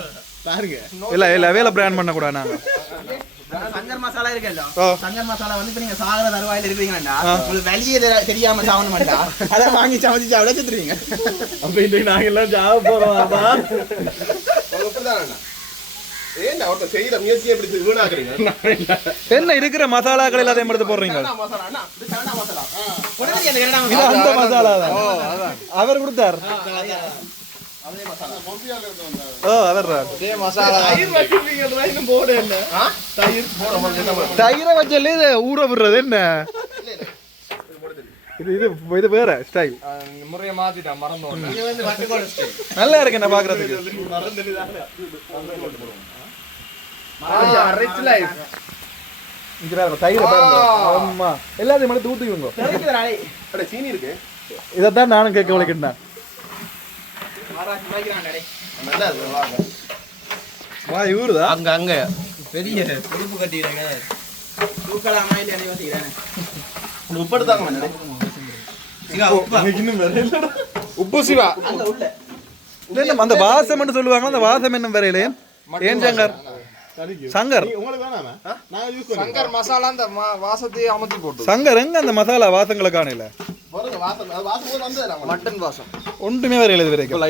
பாருங்க. இல்ல வேலை பிராண்ட் பண்ண கூடாது நாங்க. சங்கர் மசாலா இருக்குல்ல, சங்கர் மசாலா வந்து இப்ப நீங்க சாகர தருவாயில இருக்கீங்கன்னா உங்களுக்கு வெளியே தெரியாம சாவணும் மாட்டா, அதை வாங்கி சமைச்சு சாப்பிட செத்துருவீங்க. அப்ப இன்னைக்கு நாங்க எல்லாம் சாவ போறோம். என்ன இருக்கிற மசாலாக்கள் எல்லாத்தையும் எடுத்து போடுறீங்க? இது அந்த மசாலா தான் அவர் கொடுத்தார். தயிரை வச்சல ஊற விடுறது என்ன? இது வேற ஸ்டைல். முறைய மாத்திட்டா மறந்தோம். நல்லா இருக்கு என்ன பாக்குறதுக்கு. எல்லாத்தையும் மட்டும் ஊத்திக்குங்க. இதைத்தான் நானும் கேட்க விளக்கிட்டேன். இவருதா அங்க அங்க பெரிய உடுப்பு கட்டிக்கிறாங்க. தூக்கலாமா இல்லையா யோசிக்கிறேன். உப்பு எடுத்தாங்க. உப்பு சிவா அந்த வாசம் சொல்லுவாங்க. அந்த வாசம் என்ன வரையிலே ஏன் சங்கர் சங்கர் சங்கர் மசாலா அந்த வாசத்தை அமர்த்தி போட்டு சங்கர் எங்க அந்த மசாலா வாசங்களை காணல. மட்டன் வாசம் ஒன்றுமே வரையில இது வரைக்கும்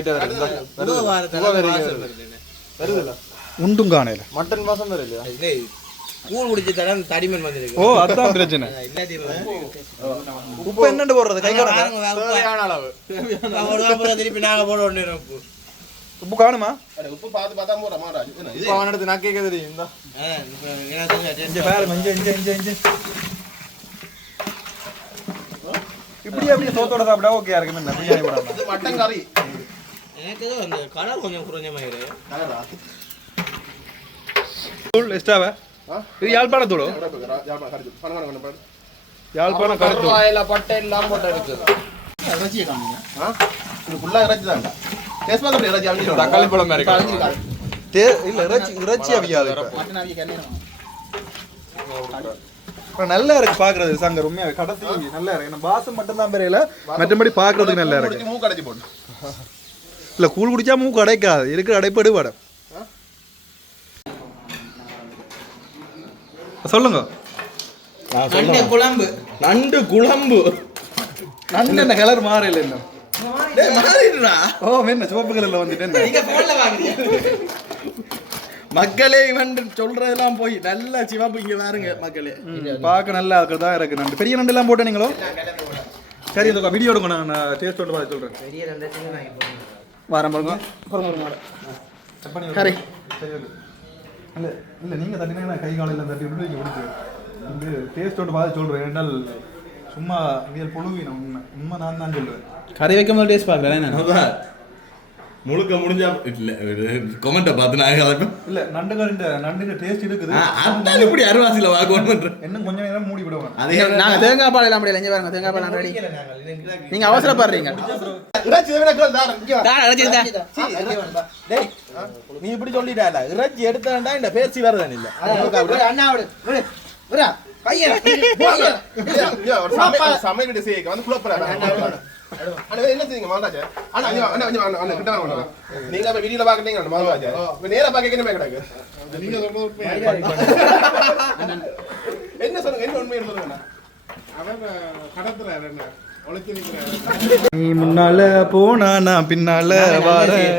உண்டும் காணல. மட்டன் வாசம் வரையில கூழ் குடிச்சு தர தடிமன் வந்துருக்கு. ஓ அதான் பிரச்சனை. உப்பு என்னண்டு போடுறது? கை அளவு திருப்பி நாங்க போட உடனே உப்பு காணுமா? உப்பு பார்த்து பார்த்தா போற மாறாது. இது அவனது நான் கேட்க தெரியும். இப்படி அப்படியே சோத்தோட சாப்பிட்டா ஓகே இருக்கு. என்ன பிரியாணி போடாம இது மட்டன் கறி. எனக்கு அந்த கலர் கொஞ்சம் குறைஞ்சமாயிரு. தூள் எஸ்டாவா? இது யாழ்ப்பாண தூளோ? யாழ்ப்பாண கருத்து. வாயில பட்டை எல்லாம் போட்டு எடுத்து இறைச்சியை காணுங்க. இது ஃபுல்லா இறைச்சி தான். டேஸ்ட் பண்ணி இறைச்சி அப்படி தக்காளி பழம் மாதிரி இல்ல இறைச்சி அவியாது. நல்லா இருக்கு பாக்குறது. சங்கர் உண்மையா கடத்தி நல்லா இருக்கு. நம்ம வாசம் மட்டும் தான் பெரியல, மற்றபடி பாக்குறதுக்கு நல்லா இருக்கு. மூக்கு அடைச்சி போட்டு இல்ல கூழ் குடிச்சா மூக்கு அடைக்காது. இருக்கிற அடைப்படு வடை. சொல்லுங்க. நண்டு குழம்பு. நண்டு குழம்பு. நண்டு என்ன கலர் மாறல என்ன? டேய் மாறிடுடா. ஓ என்ன சிவப்பு கலர்ல வந்துட்டேன். நீங்க போன்ல வாங்குங்க. மக்களே இவன் சொல்றதெல்லாம் போய் நல்ல சிவப்பு இங்க பாருங்க மக்களே. பார்க்க நல்லா இருக்குதா இருக்கு. நண்டு பெரிய நண்டு எல்லாம் போட்டே நீங்களோ? சரி இந்த வீடியோ எடுங்க. நான் டேஸ்ட் ஓட பார்த்து சொல்றேன். பெரிய நண்டு சின்ன வாங்கி போடுங்க. வாரம் பாருங்க. கரை இல்ல இல்ல நீங்க தட்டினா கை காலையில தட்டி விட்டு இங்க விடுச்சு. இது டேஸ்ட் ஓட பார்த்து சொல்றேன். ஏன்னால் சும்மா ரியல் புழுவின உண்மை நான் தான் சொல்றேன். கறி வைக்கும் போது டேஸ்ட் பார்க்கறேன் நான். முழுக்க முடிஞ்சா இல்ல கமெண்ட்டை பார்த்து நான் இல்ல நண்டு டேஸ்ட் இருக்குது. அதான் எப்படி அருவாசில வாங்கணும். இன்னும் கொஞ்ச நேரம் மூடி விடுவாங்க. அதே நாங்க தேங்காய் பால் எல்லாம் முடியல. இங்க பாருங்க தேங்காய் பால் ரெடி. நீங்க அவசரப்படுறீங்க. இறைச்சி வேணாம் தார இங்க டேய் நீ இப்படி சொல்லிட்டால இறைச்சி எடுத்தா இந்த பேசி வரதன் இல்ல. அண்ணா விடு. விடு. பையன். ஒரு சமையல் செய்ய வந்து ஃப்ளோ பண்ணாத. அண்ணா என்ன செய்யுங்க மாண்டாஜ். அண்ணா கிட்ட வாங்க. நீங்க அப்ப வீடியோல பாக்கறீங்க மாண்டாஜ். நேரா பாக்க என்ன கேக்குறாங்க? நீங்க சொல்றது உண்மையா? என்ன சொல்லுங்க என்ன உண்மையா சொல்லுங்க. அவன் கடத்துறாரு என்ன ஒளிச்சு நிக்கிறாரு. நீ முன்னால போனா நான் பின்னால வாரேன்.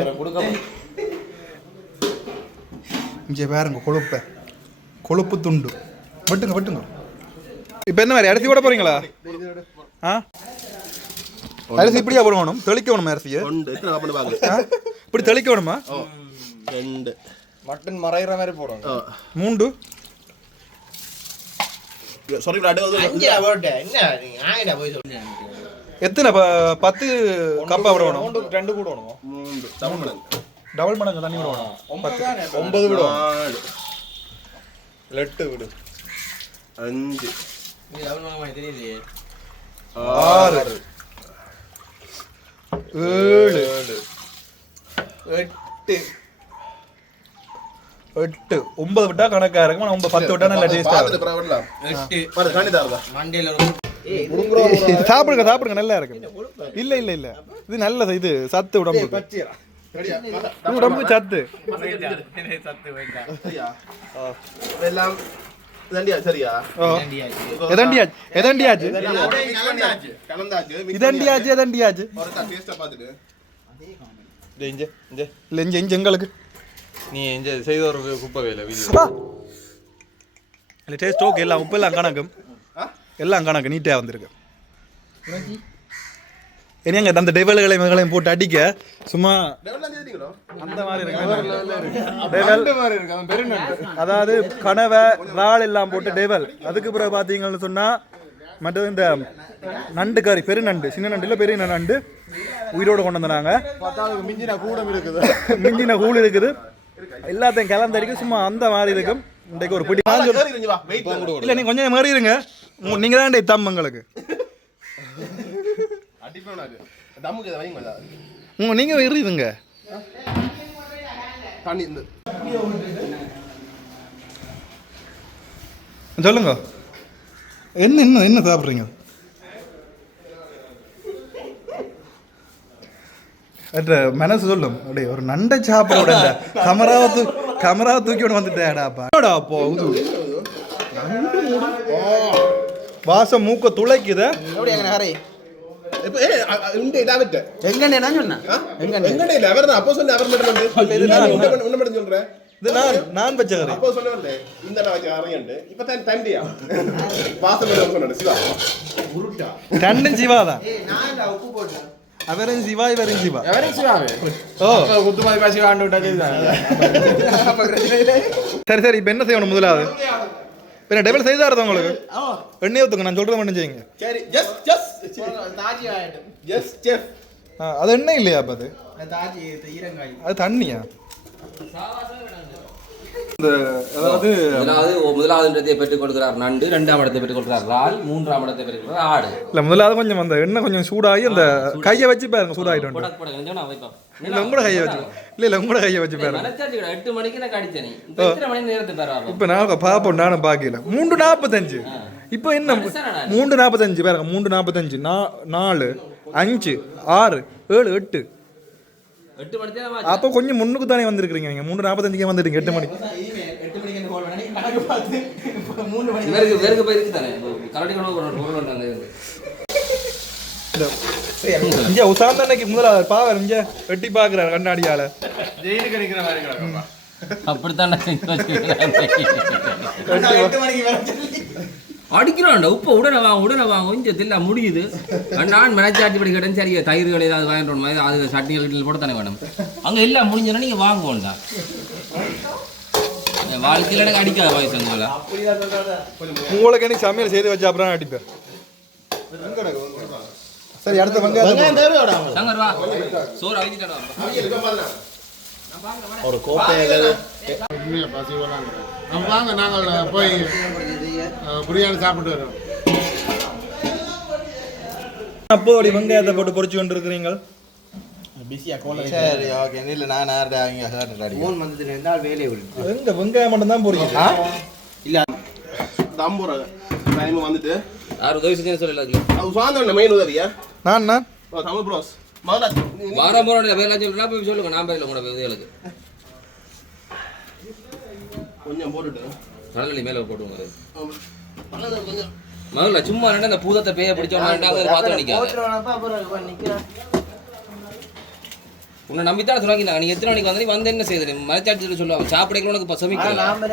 இங்கே பாருங்க கொழுப்பு துண்டு வெட்டுங்க. இப்போ என்ன மாதிரி அரிசி போட போறீங்களா? அரிசி இப்படியா போடணும்? தெளிக்கணும் அரிசியை. இப்படி தெளிக்கணுமா? மட்டன் மறைகிற மாதிரி போடணும். 3 எத்தனை 10 கப்பா விடணும்? 2 கூட வேணும். 3 டபுள் மடங்கு தண்ணி விடணும். 9 விடும். 8 விடு. 5 தெரியலையே. 6 7 8 9 விட்டா கணக்கா இருக்கும். 10 விட்டா நல்ல டேஸ்டா சாப்பிடுங்க சாப்பிடுங்க நல்லா இருக்கு. இல்ல இல்ல இல்ல இது நல்ல இது சத்து உடம்புக்கு. உடம்பு சத்து எல்லாம் சரியா எதண்டியாச்சு எதண்டியாச்சு இதண்டியாச்சு எதண்டியாச்சு இல்ல இங்க எங்களுக்கு நீ செய்த ஒரு குப்பை வேலை இல்லை டேஸ்ட் ஓகே எல்லாம் உப்பு எல்லாம் கணக்கும் எல்லாம் கணக்கு நீட்டாக வந்திருக்கு. என்னங்க அந்த டெவல்களை மகளையும் போட்டு அடிக்க சும்மா அந்த மாதிரி இருக்கு. அதாவது கனவை இறால் எல்லாம் போட்டு டெவல். அதுக்கு பிறகு பார்த்தீங்கன்னு சொன்னால் மற்றது இந்த நண்டு கறி பெருநண்டு சின்ன நண்டு இல்லை பெரிய நண்டு உயிரோடு கொண்டு வந்தாங்க. மிஞ்சின கூழ் இருக்குது எல்லாத்தையும் கலந்தடிக்கு சும்மா அந்த மாதிரி இருக்கும். இன்றைக்கு ஒரு பிடி இல்லை நீங்க கொஞ்சம் மாறி இருங்க. நீங்க தான் தம்மங்களுக்கு நீங்க இருங்க சொல்லுங்க என்ன என்ன என்ன சாப்பிட்றீங்க? மனசு சொல்லும் அப்படியே ஒரு நண்டை சாப்பிட கமராவை தூக்கி விட வந்துட்டேடாப்பா. வாசம் மூக்க துளைக்குது. நான் வச்ச கறி ரெண்டும் சிவாதான். அவரும் சிவா இவரும் சிவா. சரி சரி இப்ப என்ன செய்யணும்? முதலாவது பின்ன டெவல் செய்தாரு உங்களுக்கு எண்ணெய் ஊத்துங்க. நான் சொல்றது மட்டும் செய்யுங்க. அது எண்ணெய் இல்லையா? அப்ப அது தண்ணியா? முதலாவது இடத்தை பெற்றுக் கொடுக்கிறார் நண்டு, 2ஆம் இடத்தை பெற்றுக் கொடுக்கிறார் இறால், 3ஆம் இடத்தை பெற்றுக் கொடுக்கிறார் ஆடு. இல்ல முதலாவது கொஞ்சம் அந்த எண்ணெய் கொஞ்சம் சூடாகி அந்த கையை வச்சு பாருங்க சூடாயிட்டு உங்களோட கையை வச்சு இல்ல உங்களோட கையை வச்சு பாருங்க. 8 மணிக்கு நான் கடிச்சேன். எத்தனை மணி நேரத்தை பாரு? இப்ப நான் பாப்போம். நானும் பாக்கல. 3:45 இப்ப என்ன 3:45 பாருங்க. 3:45 4 5 6 7 8 அப்போ கொஞ்சம் முன்னுக்கு தானே வந்திருக்கீங்க நீங்க. 3:45 வந்துட்டீங்க. 8 மணிக்கு இங்க உசாந்த அன்னைக்கு முதல்ல பாவர் இங்க வெட்டி பாக்குறாரு கண்ணாடியால. அப்படித்தான் அடிக்கிறான்டா உப்பை உடனே வாங்க கொஞ்சம் தில்ல முடியுது. நான் மெனச்சாட்டி படி கேட்டேன். சரி தயிர்கள் ஏதாவது வாங்கிட்டு மாதிரி அது சட்டிகள் போட தானே வேணும். அங்கே எல்லாம் முடிஞ்சோன்னா நீங்கள் வாங்குவோம்டா. வாழ்க்கையில் எனக்கு அடிக்காத வயசு உங்களை உங்களுக்கு எனக்கு சமையல் செய்து வச்சு அப்புறம் அடிப்பேன். சரி அடுத்த சங்கர் வா சோறு அவிஞ்சிட்டா ஒரு கோப்பையில் வாங்க நாங்கள் போய் பிரியாணி சாப்பிட்டு வரோம். அப்போ அப்படி வெங்காயத்தை போட்டு பொரிச்சு கொண்டு இருக்கிறீங்க. சரி ஓகே. இல்லை நான் எங்க வெங்காயம் மட்டும் தான் பொரிக்குது. இல்லை தம்புற டைம் வந்துட்டு யார் உதவி செஞ்சு சொல்லல. அது சாயந்தரம் மெயின் உதவியா நான் தமிழ் ப்ரோஸ் வாரம் போறோம் வேலை சொல்லுன்னா போய் சொல்லுங்க. நான் போயில கூட உதவிகளுக்கு கொஞ்சம் போட்டுட்டு கடலி மேலே போட்டுங்க. முதல்ல சும்மா அந்த பூதத்தை பேய பிடிச்சோம் பாத்திரம் நிற்காது. உன்னை நம்பித்தான் சொல்லுவாங்க. நீ எத்தனை மணிக்கு வந்து வந்து என்ன செய்யுது? மலைச்சாட்சி சொல்லுவாங்க. சாப்பிடைக்கு உனக்கு இப்போ சமைக்கலாம்.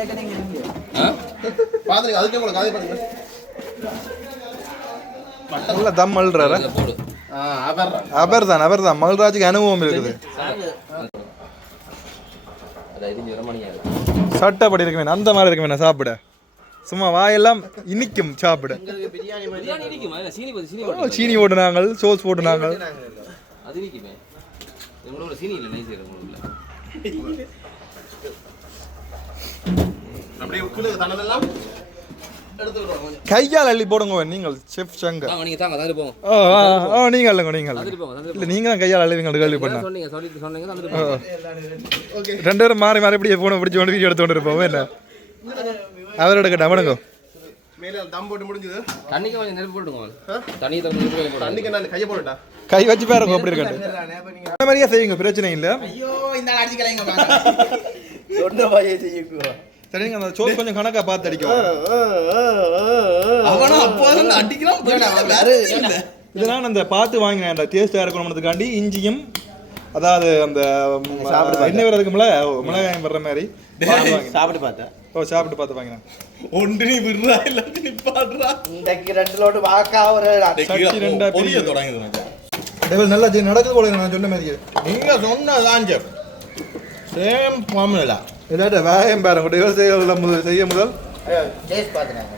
அதுக்கே உங்களுக்கு காதை பண்ணுங்க. நல்ல தம் அல்றாரு. போடு. அவர் தான் மல்ராஜுக்கு அனுபவம் இருக்குது. சட்டப்படி இருக்க வேணும். அந்த மாதிரி இருக்க வேணும் சாப்பிட. சும்மா வாயெல்லாம் இனிக்கும் சாப்பிட. சீனி போட்டுனாங்க, சோஸ் போட்டுனாங்க. அப்படியே உப்பு தனதெல்லாம் கையால் அள்ளி போடுங்க நீங்கள் செஃப் சங்கர். நீங்க தாங்க தந்துட்டு போங்க. நீங்க அல்லங்க நீங்கள் தந்துட்டு போங்க. இல்லை நீங்கள் தான் கையால் அள்ளுவீங்க கேள்வி பண்ண. சொன்னீங்க தந்துட்டு போங்க. ரெண்டு பேரும் மாறி மாறி இப்படியே போன பிடிச்சி கொண்டு வீடியோ எடுத்துட்டு இருப்போம். என்ன அவரோட கிட்ட அவனுங்க மேல தம் போட்டு முடிஞ்சது. தண்ணிக்கு கொஞ்சம் நெருப்பு போட்டுங்க. தண்ணி தண்ணி தண்ணிக்கு நான் கையை போட்டுட்டா. கை வச்சு பாருங்க அப்படி இருக்காது. அந்த மாதிரியா செய்யுங்க, பிரச்சனை இல்லை. ஐயோ இந்த அடிச்சு கலைங்க பாங்க. சொன்ன வாயே செய்யுங்க. சரி நீங்க அந்த சோஸ் கொஞ்சம் கணக்கா பார்த்து அடிக்கும். அவனா அப்போதான் அடிக்கலாம் வேற இல்ல. இதெல்லாம் அந்த பார்த்து வாங்கினேன் அந்த டேஸ்டா இருக்கணும்ன்றதுக்காண்டி இஞ்சியும் அதாவது அந்த என்ன வரதுக்கும்ல மிளகாயம் வர்ற மாதிரி சாப்பிட்டு பார்த்தேன். சாப்பிட்டு பார்த்து வாங்கினேன். ஒன்று நீ விடுறா இல்லாட்டி நீ பாடுறா. இன்றைக்கு 2 லோடு வாக்கா ஒரு சட்டி ரெண்டா பொரிய தொடங்குது. நல்லா நடக்குது போல நான் சொன்ன மாதிரி. நீங்க சொன்னதான் சேம் ஃபார்முலா. இல்லாட்ட வேகம் பாருங்க செய்ய முதல் டேஸ்ட் பார்த்துனாங்க.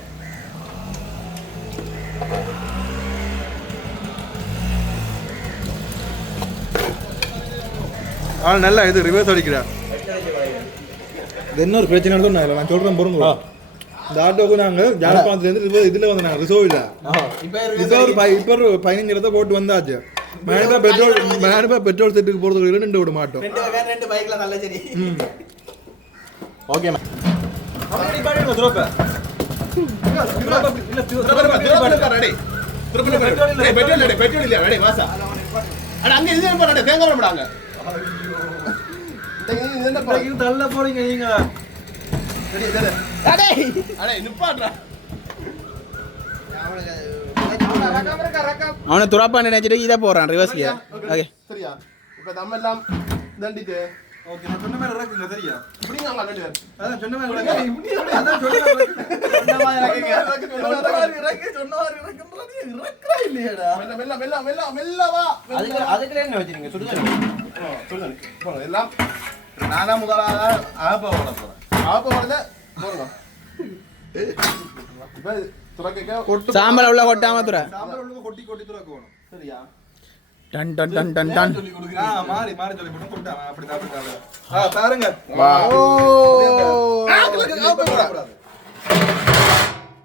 நல்லா இது ரிவர்ஸ் அடிக்கிறேன். இது இன்னொரு பிரச்சனை தான் நான் சொல்றேன் பொருங்க. இந்த ஆட்டோக்கு நாங்கள் ஜாழ்ப்பாணத்துலேருந்து இதில் வந்து நாங்கள் ரிசோவில் இப்போ ஒரு 15 போட்டு வந்தாச்சு. பெட்ரோல் செட்டுக்கு போகிறதுக்கு 2 விட மாட்டோம். 2 பைக்ல நல்ல சரி. ஓகே தள்ள போறீங்க நீங்க. அவனை துராப்பா நினைச்சிட்டு இதை போறான் ரிவர்ஸ் கியர். ஓகே சரியா? இப்ப நம்ம எல்லாம் தண்டிட்டு ஓகே நான் சொன்ன மாதிரி இருக்குங்க. சரியா? இப்படி நாங்க ரெண்டு பேர் அதான் சொன்ன மாதிரி இருக்கு. அதான் சொன்ன மாதிரி இல்லையடா. மெல்ல மெல்ல மெல்ல மெல்ல வா. அதுக்கு என்ன வச்சிருக்கீங்க? சுடுதண்ணி போங்க எல்லாம். நானா முதலாக ஆப்ப ஓட போறேன். ஆப்ப ஓடல போறோம். இப்ப துறக்க சாம்பல் உள்ள கொட்டாம துற. சாம்பல் உள்ள கொட்டி கொட்டி துறக்கணும். சரியா? Done done done done done. மாறி மாறி சொல்லி போட்டு கொட்டாம அப்படி அப்படி. பாருங்க.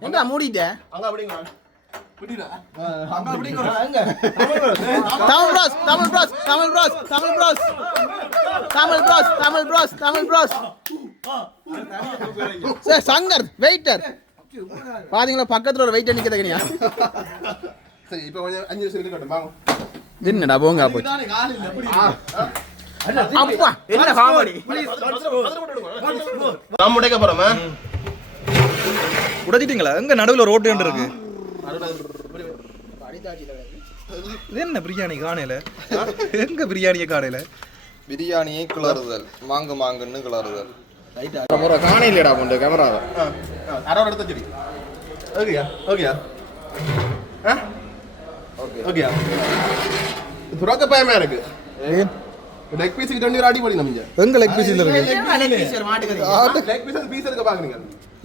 எங்க மூடிட்ட? அங்க அப்படிங்க. புடிடா. அங்க அப்படிங்க. அங்க. Tamil bros Tamil bros Tamil bros Tamil bros Tamil bros Tamil bros Tamil bros. Sir Shankar waiter பாத்தீங்களா பக்கத்துல ஒரு வெயிட்டர் நிக்கிறதுக்கனியா. சரி இப்போ கொஞ்சம் 5 நிமிஷம் இருக்கட்டும் வாங்க. என்னடா போங்க போச்சு. அப்பா என்ன காமெடி. நான் முடைக்க போறேன். உடைச்சிட்டீங்களா? எங்க நடுவுல ஒரு ரோட்டு இருக்கு. இது என்ன பிரியாணி காணையில? எங்க பிரியாணியை காணையில? பிரியாணியை கிளறுதல் மாங்கு மாங்குன்னு கிளறுதல். காண இல்லையடா கொண்டு கேமராவை அரோட எடுத்த சரி. ஓகேயா? ஓகேயா? ஓகேயா? துறக்க பயமா இருக்கு. லெக் பீஸுக்கு 20 அடி படி நம்ம எங்க லெக் பீஸ் இல்ல இருக்கு. லெக் பீஸ் பீஸ் எடுக்க பாக்குறீங்க.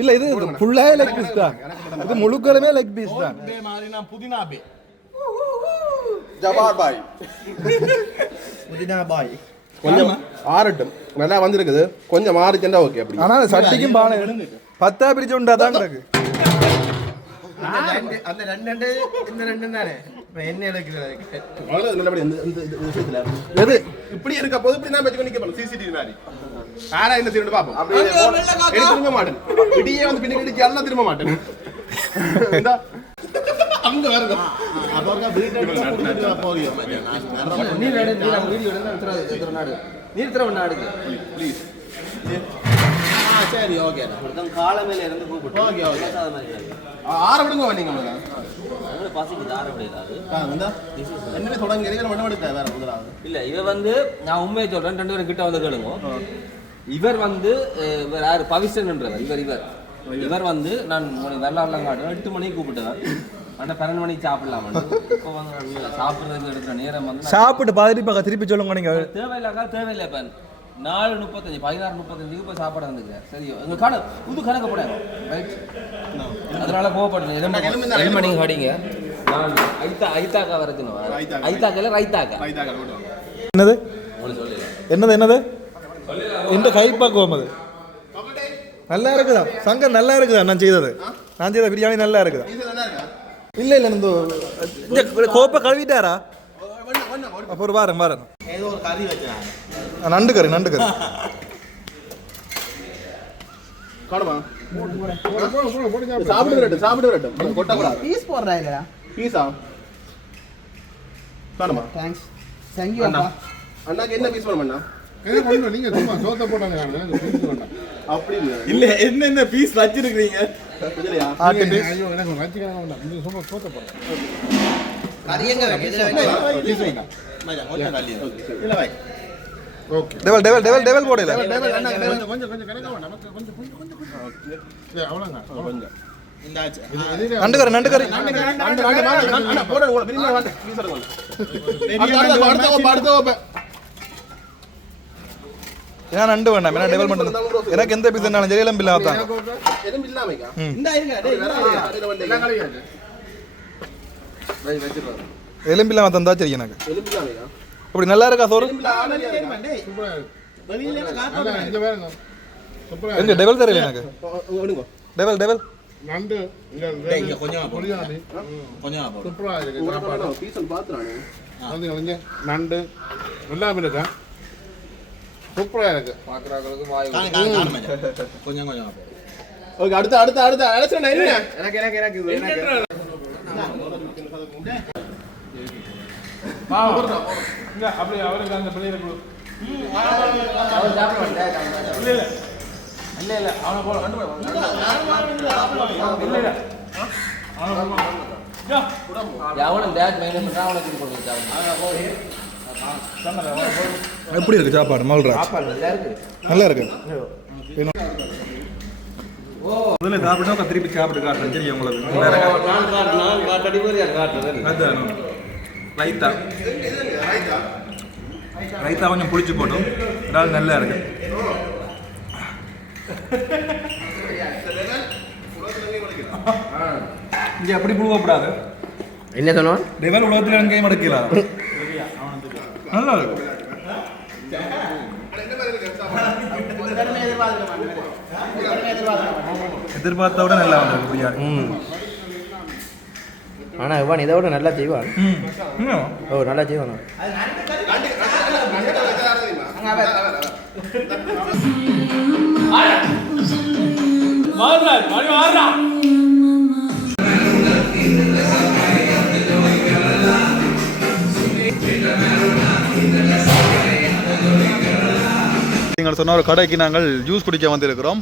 இல்ல இது ஃபுல்லா லெக் பீஸ் தான். இது முழுக்கலுமே லெக் பீஸ் தான். பே மாரினா புதினா பே. ஜபார் பாய். புதினா பாய். கொஞ்சம் ஆறட்டும். நல்லா வந்திருக்குது. கொஞ்சம் ஆறிச்சண்டா ஓகே அப்படி. ஆனா சட்டிக்கும் பானை 10 பிரிச்சு உண்டா தான் கிடக்கு. அந்த ரெண்டு இந்த ரெண்டு தானே என்ன எடுக்குது. அவ்வளவு நல்லபடி இந்த விஷயத்துல எது இப்படி இருக்க போது இப்படி நான் வெச்சு நிக்க போறேன். சிசிடிவி மாதிரி ஆரா என்ன திரும்ப பாப்போம். அப்படியே திரும்ப மாட்டேன். இடியே வந்து பின்னாடி இடிச்சு எல்லாம் திரும்ப மாட்டேன். இந்த அங்க வருங்க. அப்பறங்க வீட்டுல போறியோ நீ வீடியோ எடுத்து நாடு நீர் தர நாடுக்கு ப்ளீஸ். சரி ஓகே நான் காலமேல இருந்து கூப்பிட்டு ஓகே ஓகே பேசாத மாதிரி ஆற விடுங்க வந்தீங்க உங்களுக்கு. உங்களுக்கு பசிக்கு தார முடியாது. வந்தா ரெண்டுமே தொடங்கி எதுக்கு மண்ணு எடுத்த வேற முதலாவது இல்ல இவ வந்து நான் உண்மையை சொல்றேன். 2 பேரும் கிட்ட வந்து கேளுங்க. இவர் வந்து இவர் யாரு பவிஷன்ன்றவர். இவர் வந்து நான் வரலாம் காட்டுவேன். 8 மணிக்கு கூப்பிட்டவர். ஆனால் 12 மணிக்கு சாப்பிடலாம். இப்போ வந்து சாப்பிட்றதுக்கு எடுக்கிற நேரம் வந்து சாப்பிட்டு பாதிட்டு திருப்பி சொல்லுங்க. நீங்க தேவையில்லை இப்போ 4:35 16:35 இப்போ சாப்பாடு வந்துக்கிறேன். சரியோ எங்கள் கடை புது கணக்கு போடாங்க ரைட். அதனால கோவப்படுங்க. 7 மணிக்கு காடிங்க. நான் ஐத்தாக்கா வரைக்கணும். ஐத்தாக்கா ரைத்தாக்கா என்னது சொல்லல என்னது என்னது இந்த கைப்பாக்குவோம். அது நல்லா இருக்குதா சங்கர்? நல்லா இருக்குதா நான் செய்தது? நான் செய்த பிரியாணி நல்லா இருக்குது இது நல்லா இருக்கா? இல்லை இல்லை இந்த கோப்பை கழுவிட்டாரா அப்போ ஒரு வாரம் ஏதோ ஒரு கறி வச்சாங்க நண்டு கறி காணுமா? சாப்பிட்டு வரட்டும். கொட்டக்கூடாது. பீஸ் போடுறா இல்லடா பீஸா? காணுமா? தேங்க்ஸ் தேங்க்யூ அப்பா அண்ணாக்கு என்ன பீஸ் பண்ண நீங்க சும்மா சோத்த போட்டாங்க அப்படி இல்ல என்ன பீஸ் வச்சிருக்கீங்க ஐயோ எனக்கு வச்சுக்கலாம் வேண்டாம் நீங்க சும்மா சோத்த போடுங்க கறி எங்க ஓகே டெவல் போடல கொஞ்சம் கணக்க வேண்டாம் நமக்கு கொஞ்சம் அவ்வளோங்க கொஞ்சம் நண்டு கறி ஏன் நண்டு வேண்டாம் என்ன டெவல் மட்டும் எனக்கு எந்த பீஸ் என்னாலும் சரி எலும்பு இல்லாம தான் எலும்பு இல்லாம தந்தா சரி எனக்கு அப்படி நல்லா இருக்கா சோறு எங்க டெவல் தெரியல எனக்கு டெவல் நண்டு கொஞ்சம் சூப்பராக இருக்கு சாப்பாடு நண்டு எல்லாம் இருக்கா சூப்பராக இருக்கு கொஞ்சம் ஓகே அடுத்து அலசன என்ன எனக்கு அப்படி அவருக்கு அந்த பிள்ளைகளை கொடு இல்ல அவனை போல எப்படி இருக்கு சாப்பாடு மல்ரா நல்லா இருக்கு முதல்ல சாப்பிட்டா திருப்பி சாப்பிட்டு காட்டுறேன் தெரியும் உங்களுக்கு ரைத்தா கொஞ்சம் புளிச்சு போட்டோம் அதனால நல்லா இருக்கு இங்க அப்படி புழுவப்படாது என்ன சொன்னோம் டெவல் உலகத்தில் எங்கேயும் மடக்கலாம் நல்லா இருக்கு எதிர்பார்த்த விட நல்லா வந்திருக்கு பிரியாணி ஆனா இவன் இதை விட நல்லா செய்வான் ஓ நல்லா செய்வான் நீங்கள் சொன்ன ஒரு கடைக்கு நாங்கள் ஜூஸ் குடிக்க வந்திருக்கிறோம்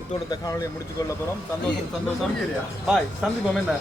இதோட இந்த காணொலியை முடிச்சுக்கொள்ள போகிறோம் சந்தோஷம் பாய் சந்திப்போம் என்ன